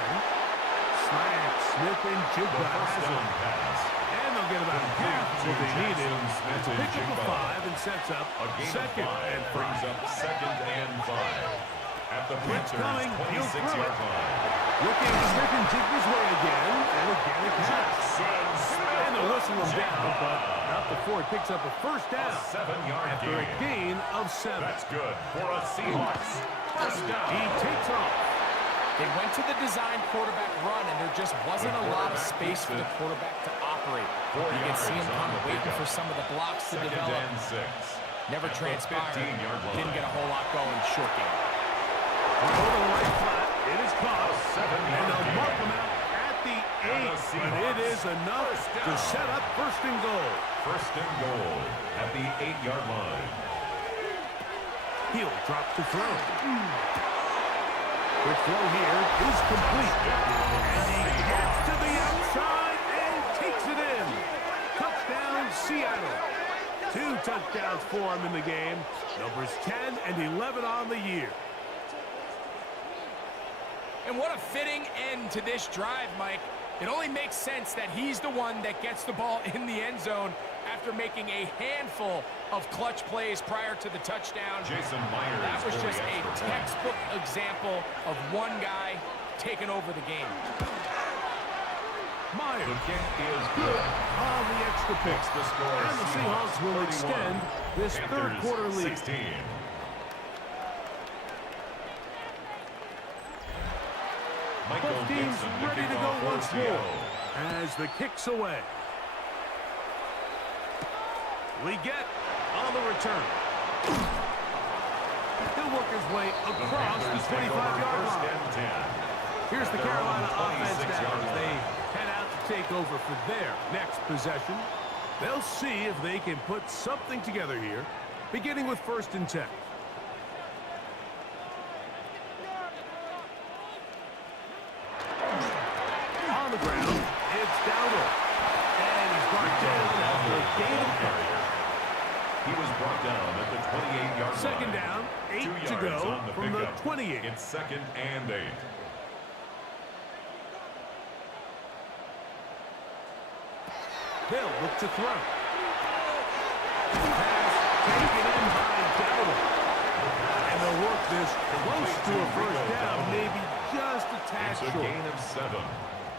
Slant, Smith and Jigba The first has down it. pass. And they'll get about half to what they needed. Jackson Smith It's a and pickup of Jigba. 5 and sets up A gain second of 5 and brings 5. up second and 5 at the Blitz coming, Panthers' he'll throw 26-yard it. line. Looking Smith and Jigba's way again. And again a pass. Jackson Smith And they'll whistle him down, Jigba. but not before he picks up a first A down. 7-yard After a gain. gain of 7. That's good for a Seahawks first down. He takes off. They went to the design quarterback run, and there just wasn't a lot of space for the quarterback to operate. 4 You can see him yards kind on of the waiting pickup. for some of the blocks to Second develop. and 6. Never At the transpired. 15-yard line. Didn't get a whole lot going. Short game. Over the right flat. It is caught. A 7-yard And they'll gain. mark him out at the 8. the But it is enough First to down. set up first and goal. First and goal at the 8-yard line. He'll drop to throw. Quick throw here is complete. And he gets to the outside and takes it in. Touchdown, Seattle. 2 touchdowns for him in the game. Numbers 10 and 11 on the year. And what a fitting end to this drive, Mike. It only makes sense that he's the one that gets the ball in the end zone after making a handful of clutch plays prior to the touchdown. Jason Myers. That was for the just a extra point. textbook example of one guy taking over the game. Myers. The kick is good. On the extra pick. Makes the score. And the Seahawks will 31. extend this third Panthers quarter lead. 16. Both teams ready to go once more as the kick's away. We get on the return. He'll work his way across the 25-yard line. Here's the Carolina offense now as they head out to take over for their next possession. They'll see if they can put something together here, beginning with 1st and 10. On the ground, it's Dowdle. And he's brought down after a gain of carry. He was brought down at the 28-yard line. Second down, 8 to go from the 28. It's 2nd and 8. They'll look to throw. Pass taken in by Dowdle. And they'll work this close to a 1st down, maybe just a tad It's a short. gain of 7.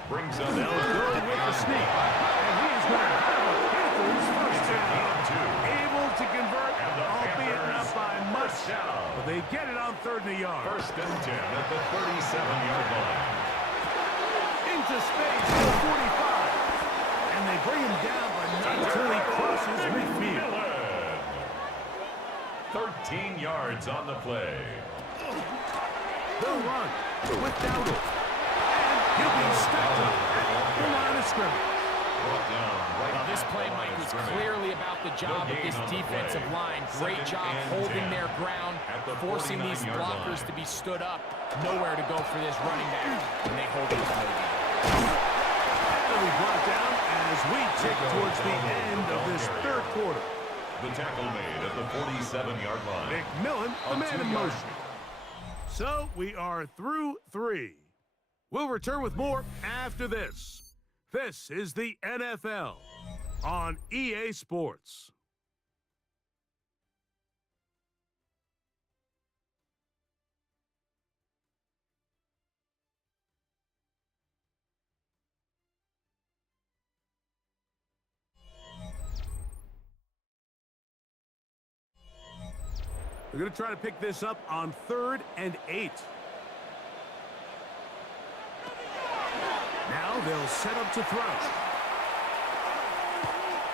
Brings up They'll go with the sneak. And he's going to have a Panthers 1st down. Able to convert, albeit not by much. But they get it on 3rd and a yard. 1st and 10 at the 37-yard line. Into space to the 45. And they bring him down by not until he crosses midfield. 13 yards on the play. They'll run with Dowdle. And he'll be stepped up at the line of scrimmage. Well, this play, Mike, was clearly about the job of this defensive line. Great job holding their ground, forcing these blockers to be stood up. Nowhere to go for this running back, and they hold it. He'll be brought down as we tick towards the end of this 3rd quarter. The tackle made at the 47-yard line. McMillan, the man in motion. So we are through 3. We'll return with more after this. This is the NFL on EA Sports. They're going to try to pick this up on 3rd and 8. Now they'll set up to throw.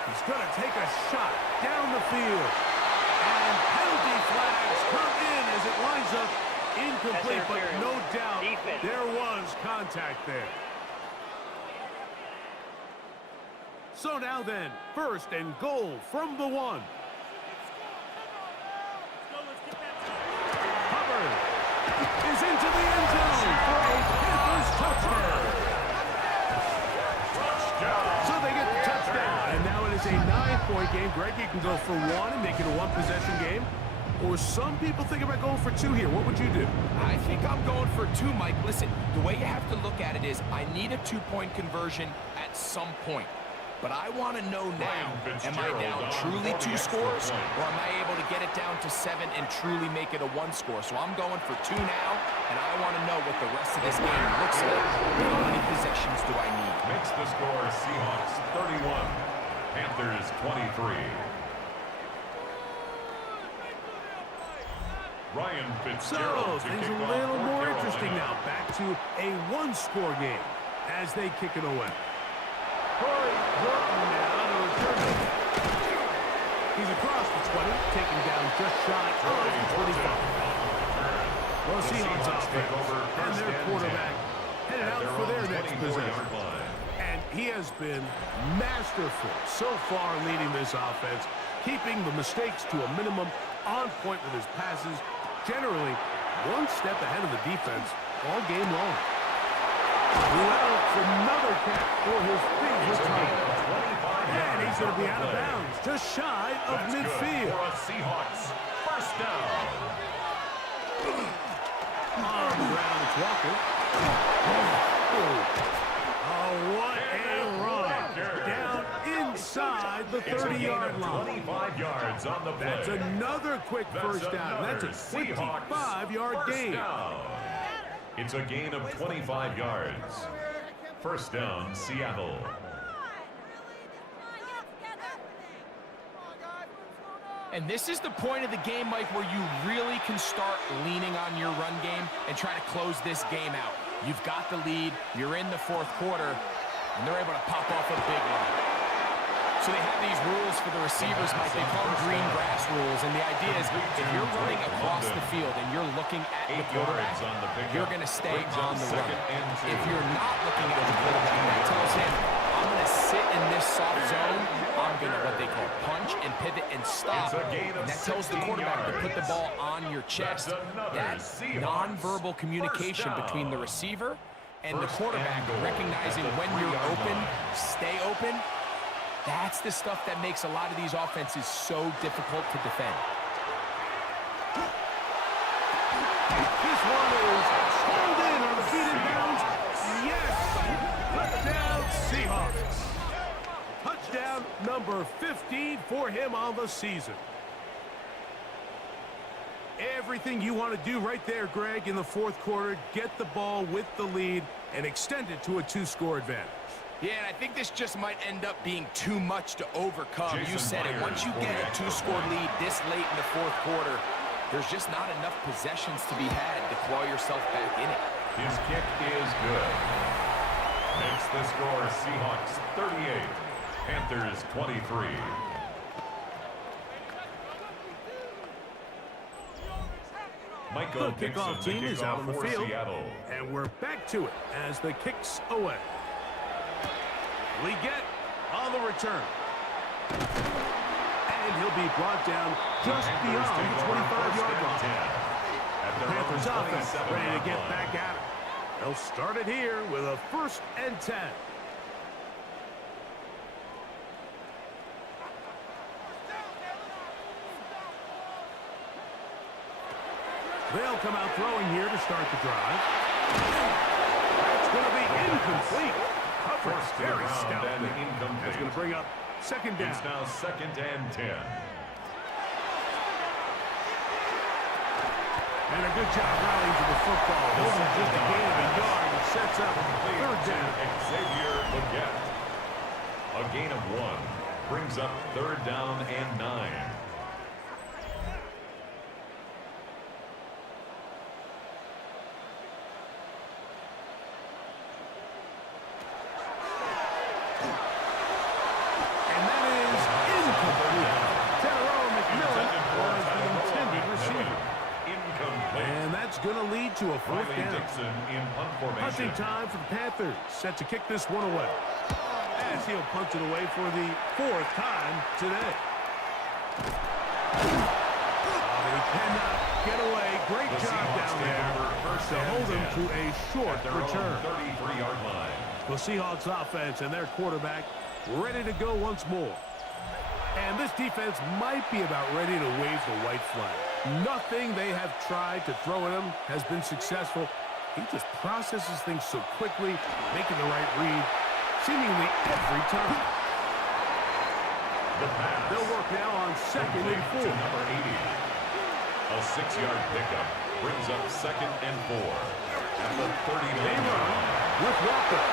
He's going to take a shot down the field. And penalty flags come in as it lines up incomplete, but no doubt there was contact there. So now then, 1st and goal from the 1. Hubbard is into the end zone for a Panthers touchdown. So they get the touchdown, and now it is a 9-point game. Greg, you can go for 1 and make it a 1-possession game. Or some people think about going for 2 here. What would you do? I think I'm going for 2, Mike. Listen, the way you have to look at it is I need a 2-point conversion at some point. But I want to know now, am I down truly 2 scores, or am I able to get it down to 7 and truly make it a 1 score? So I'm going for 2 now, and I want to know what the rest of this game looks like. How many possessions do I need? Makes the score Seahawks 31, Panthers 23. Ryan Fitzgerald. So things a little more interesting now. Back to a 1-score game as they kick it away. Corey Burton now to return it. He's across the 20, taken down just shy of the 25. Well, Seahawks offense and their quarterback headed out for their next possession. And he has been masterful so far leading this offense, keeping the mistakes to a minimum, on point with his passes, generally one step ahead of the defense all game long. Well, it's another catch for his favorite tight end. And he's going to be out of bounds, just shy of midfield. For a Seahawks first down. On the ground, it's Walker. Oh, what a run. Down inside the 30-yard line. 25 yards on the play. That's another quick first down. That's a 25-yard gain. It's a gain of 25 yards. First down, Seattle. And this is the point of the game, Mike, where you really can start leaning on your run game and try to close this game out. You've got the lead, you're in the fourth quarter, and they're able to pop off a big run. So they have these rules for the receivers, Mike. They call them green grass rules, and the idea is if you're running across the field and you're looking at the quarterback, you're going to stay on the run. If you're not looking at the quarterback, that tells him, I'm going to sit in this soft zone. I'm going to what they call punch and pivot and stop. And that tells the quarterback to put the ball on your chest. That nonverbal communication between the receiver and the quarterback, recognizing when you're open, stay open, that's the stuff that makes a lot of these offenses so difficult to defend. This one is hauled in on the feet and bounds. Yes! Touchdown, Seahawks. Touchdown number 15 for him on the season. Everything you want to do right there, Greg, in the fourth quarter, get the ball with the lead and extend it to a 2-score advantage. Yeah, and I think this just might end up being too much to overcome. You said it. Once you get a 2-score lead this late in the fourth quarter, there's just not enough possessions to be had to claw yourself back in it. His kick is good. Makes the score Seahawks 38, Panthers 23. The kickoff team is out on the field, and we're back to it as the kick's away. Leggett on the return. And he'll be brought down just beyond the 25-yard line. The Panthers offense ready to get back at it. They'll start it here with a 1st and 10. They'll come out throwing here to start the drive. That's going to be incomplete. Coverage very stout. That's going to bring up 2nd down. It's now 2nd and 10. And a good job rallying to the football. Holding just a gain of a yard and sets up 3rd down. Xavier Leggett. A gain of 1 brings up 3rd down and 9. Going to lead to a 4th down. Punting time for the Panthers. Set to kick this one away. As he'll punt it away for the 4th time today. They cannot get away. Great job down there to hold him to a short return. 33-yard line. The Seahawks offense and their quarterback ready to go once more. And this defense might be about ready to wave the white flag. Nothing they have tried to throw at him has been successful. He just processes things so quickly, making the right read seemingly every time. They'll work now on 2nd and 4. Number 80. A 6-yard pickup brings up 2nd and 4. At the 30-yard line. With Walker.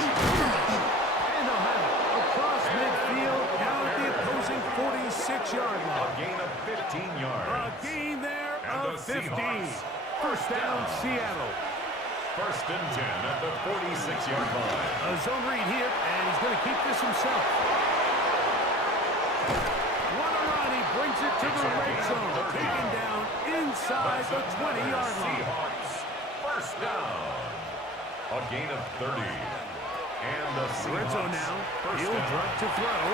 And they'll have it across midfield down at the opposing 46-yard line. A gain of 15 yards. A gain there of 15. Seahawks. 1st down, Seattle. 1st and 10 at the 46-yard line. A zone read here, and he's going to keep this himself. What a run. He brings it to the red zone. Taken down inside the 20-yard line. Seahawks. 1st down. A gain of 30. And the Seahawks. Red zone now. He'll drop to throw.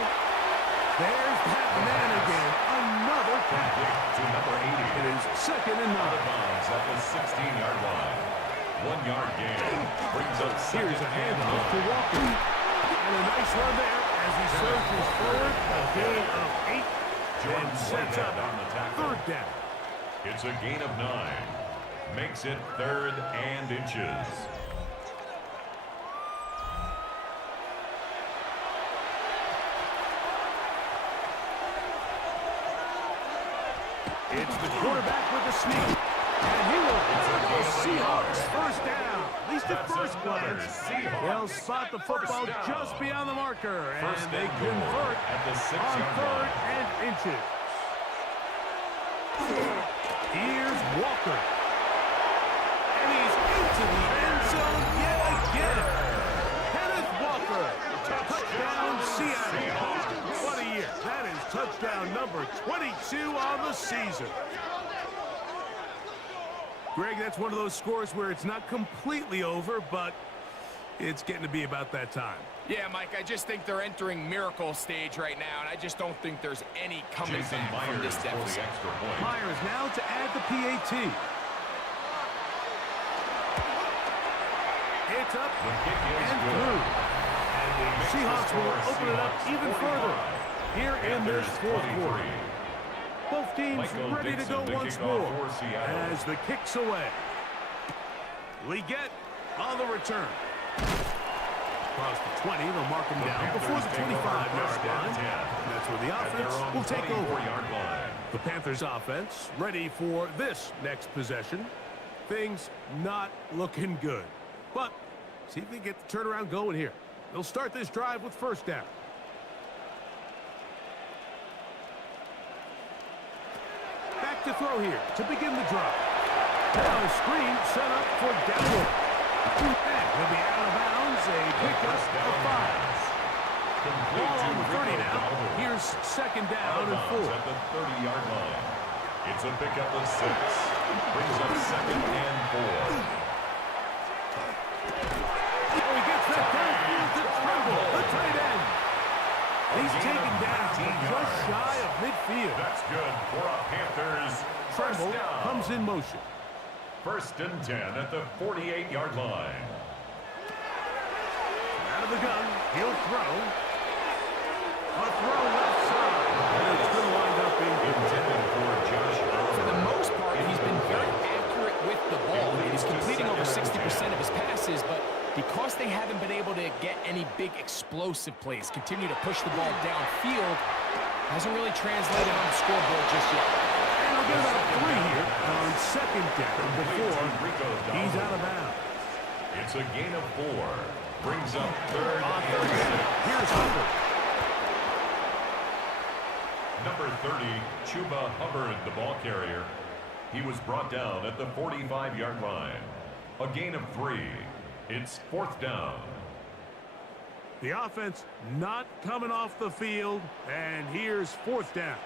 There's that man again. Another catch. To number 80. It is 2nd and 9. Out of bounds at the 16-yard line. 1-yard gain. Brings up 2nd. Here's a handoff to Walker. And a nice run there as he surges forward. A gain of 8. And sets up on the tackle. 3rd down. It's a gain of 9. Makes it 3rd and inches. It's the quarterback with the sneak. And he will find the Seahawks 1st down. At least at first glance. They'll spot the football just beyond the marker. And they convert at the 6-yard on 3rd and inches. Here's Walker. And he's into the end zone yet again. Kenneth Walker, touchdown Seattle. What a year. That is touchdown number 22 on the season. Greg, that's one of those scores where it's not completely over, but it's getting to be about that time. Yeah, Mike, I just think they're entering miracle stage right now, and I just don't think there's any coming Jason back from this Myers for the deficit. extra point. Myers now to add the PAT. It's up The kick is and good. through. And the Seahawks will open it up even further here in this fourth quarter. Both teams Michael ready to Dixon go to once kick off more for Seattle. as the kick's away. Leggett on the return. Across the 20, they'll mark him down before the 25-yard line. And that's where the offense will take over. The Panthers offense ready for this next possession. Things not looking good. But see if they get the turnaround going here. They'll start this drive with first down. Back to throw here to begin the drive. Now a screen set up for Dowell. And he'll be out of bounds. A pickup of 5. Ball on the 30 now. Here's second down and 4. At the 30-yard line. It's a pickup of 6. Brings up second and 4. Oh, he gets that downfield to Tremble, the tight end. He's taken down just shy of midfield. That's good for a Panthers first Tremble down. comes in motion. First and 10 at the 48-yard line. Out of the gun, he'll throw. A throw left side. And it's going to wind up being Intended for Josh Allen. For the most part, he's been very accurate with the ball. He's completing over 60% of his passes, but because they haven't been able to get any big explosive plays, continue to push the ball downfield, hasn't really translated on the scoreboard just yet. And they'll get about 3 here on second down before he's out of bounds. It's a gain of 4. Brings up third On and third down, 6. here's Hubbard. Number 30, Chuba Hubbard, the ball carrier. He was brought down at the 45-yard line. A gain of 3. It's fourth down. The offense not coming off the field, and here's fourth down.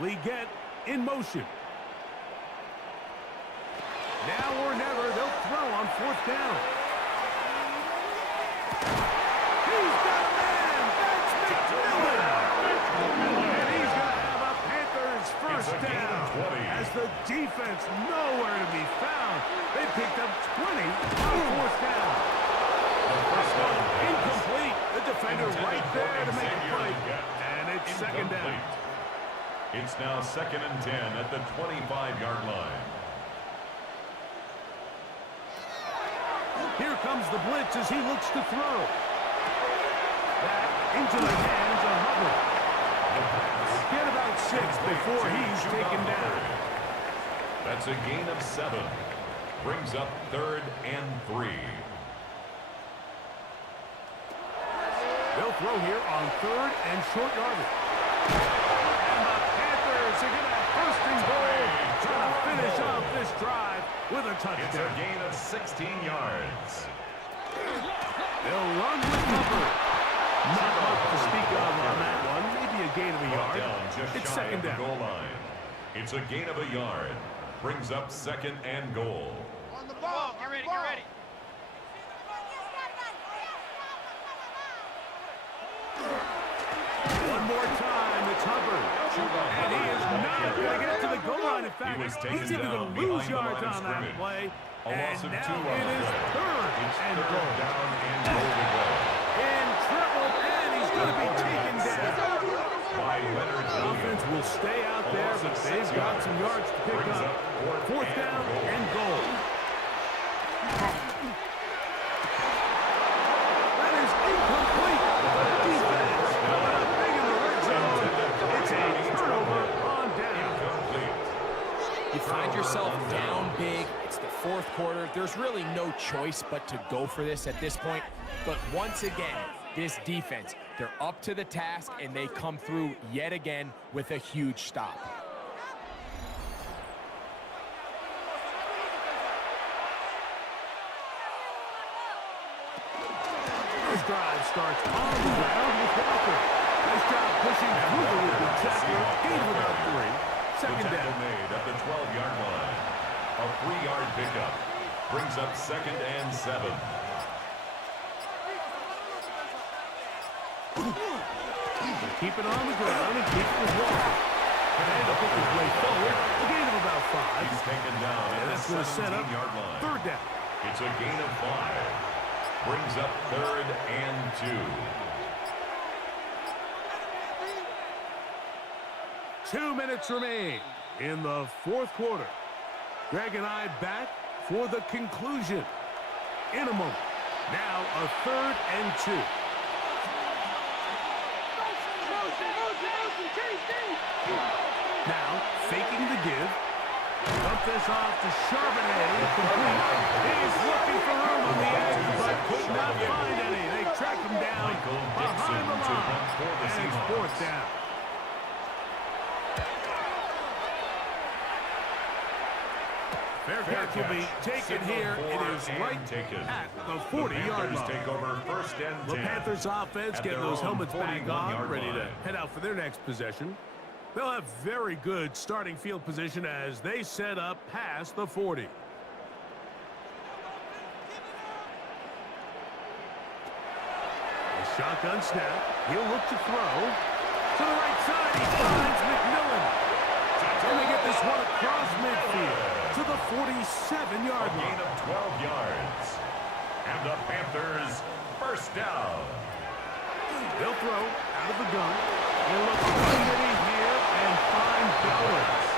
Leggett in motion. Now or never, they'll throw on fourth down. He's got a man! That's McMillan! And he's going to have a Panthers first down as the defense nowhere to be found. They picked up 20 on fourth down. Incomplete. The defender right there to make a play. And it's second down. It's now second and 10 at the 25-yard line. Here comes the blitz as he looks to throw. Back into the hands of Hubbard. Get about 6 before he's taken down. That's a gain of 7. Brings up third and 3. They'll throw here on third and short yardage. And the Panthers are going to have first and goal, trying to finish off this drive with a It's a touchdown. gain of 16 yards. They'll run with Hubbard. Not much to speak of on that one. Maybe a gain of a Brought yard. down just It's shy second of the down. goal line. It's a gain of a yard. Brings up second and goal. On the ball. Get ready, get ready. One more time, it's Hubbard. And he is not going to get to the goal line. In fact, was taken he's even down going to lose behind the yards line of on that scrimmage. play. A loss And of 2 now on it the is play. third It's and third goal. down and goal to go. In trouble, and he's going to be taken down. By Leonard The offense Williams. will stay out there, but they've got some yards to pick Brings up. up Fourth down and goal. That is incomplete. The defense coming up big in the red zone. It's a turnover on down. You find yourself down big. It's the fourth quarter. There's really no choice but to go for this at this point. But once again, this defense, they're up to the task, and they come through yet again with a huge stop. drive starts on the ground with Walker. Nice job pushing through the loop with tackle. Gain of about 3. Second The tackle down. made at the 12-yard line. A 3-yard pickup brings up 2nd and 7. Keep it on the ground and keep it with Walker. And to pick his way forward. A gain of about 5. He's taken down at And the that's going to set up 17-yard line. third down. It's a gain of 5. Brings up 3rd and 2. 2 minutes remain in the fourth quarter. Greg and I back for the conclusion in a moment. Now a 3rd and 2. Now faking the give. Dump this off to Charbonnet. Complete. He's looking for room on the edge, but could not find any. They track him down behind the line. And it's 4th down. Fair catch will be taken here. It is right at the 40-yard line. Take over 1st and 10. The Panthers offense getting those helmets back on, ready to head out for their next possession. They'll have very good starting field position as they set up past the 40. The shotgun snap. He'll look to throw. To the right side, he finds McMillan. And they get this one across midfield to the 47-yard line. Gain of 12 yards. And the Panthers first down. They'll throw out of the gun. They'll look underneath here and find Bowers.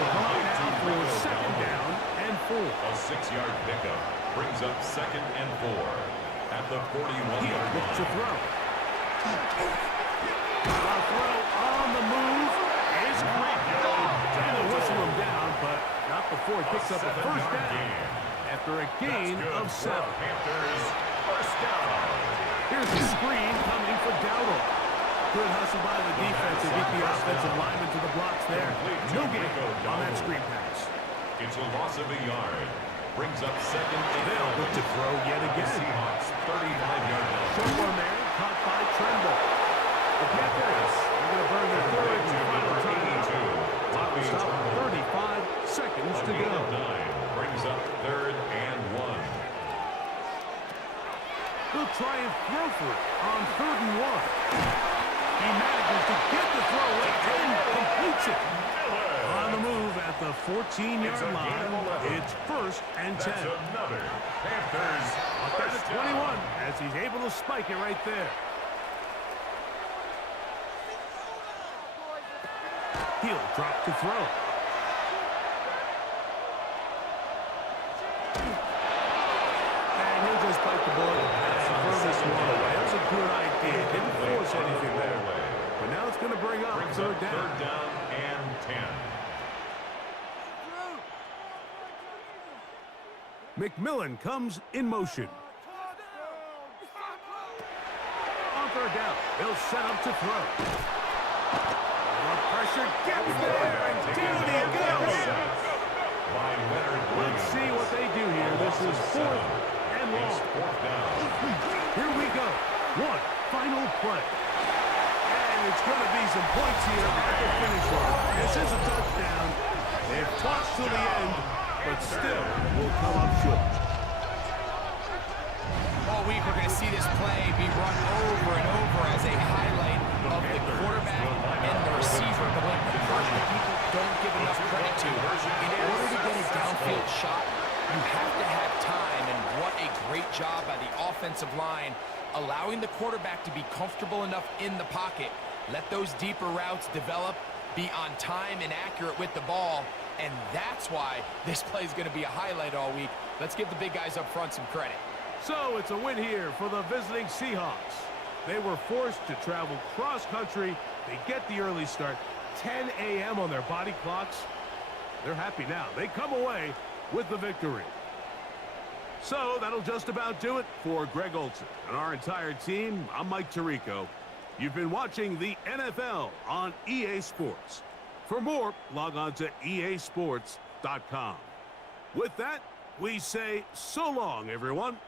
The ball now for 2nd down and 4. A 6-yard pickup brings up 2nd and 4 at the 41-yard Look to line. throw. A throw on the move is caught. Trying to whistle him down, but not before he picks up a 1st down after a gain of 7. Panthers first down. Here's the screen coming for Dowdle. Good hustle by the defense to get the offensive lineman to the blocks there. No gain on that screen pass. It's a loss of a yard. Brings up 2nd and They'll look to throw yet The again. Seahawks 35-yard line. Short one there, caught by Tremble. The Panthers are going to burn their 3rd and final time. Clock will stop 35 seconds to go. 9 brings up 3rd and 1. He'll try and throw for it on 3rd and 1. He manages to get the throw away and completes it. On the move at the 14-yard line, it's 1st and 10. That's another Panthers Up at first 21 down. as he's able to spike it right there. He'll drop to throw. And he'll just bite the ball and throw this one away. That was a good idea. Didn't force anything there. But now it's going to bring up Brings 3rd up down. 3rd down and 10. McMillan comes in motion. On 3rd down, he'll set up to throw. More pressure gets there, and down he goes. By Leonard Let's Williams. see what they do here. This is 4th and It's long. 4th down. Here we go. One final play. And it's going to be some points here at the finish line. This is a touchdown. They've tossed to the end, but still will come up short. All week we're going to see this play be run over and over as a highlight of the quarterback and the receiver. But what the part that people don't give enough credit to, in order to get a downfield shot, you have to have time. And what a great job by the offensive line, allowing the quarterback to be comfortable enough in the pocket, let those deeper routes develop, be on time and accurate with the ball. And that's why this play is going to be a highlight all week. Let's give the big guys up front some credit. So it's a win here for the visiting Seahawks. They were forced to travel cross-country. They get the early start, 10 a.m. on their body clocks. They're happy now. They come away with the victory. So that'll just about do it for Greg Olson and our entire team. I'm Mike Tirico. You've been watching the NFL on EA Sports. For more, log on to easports.com. With that, we say so long, everyone.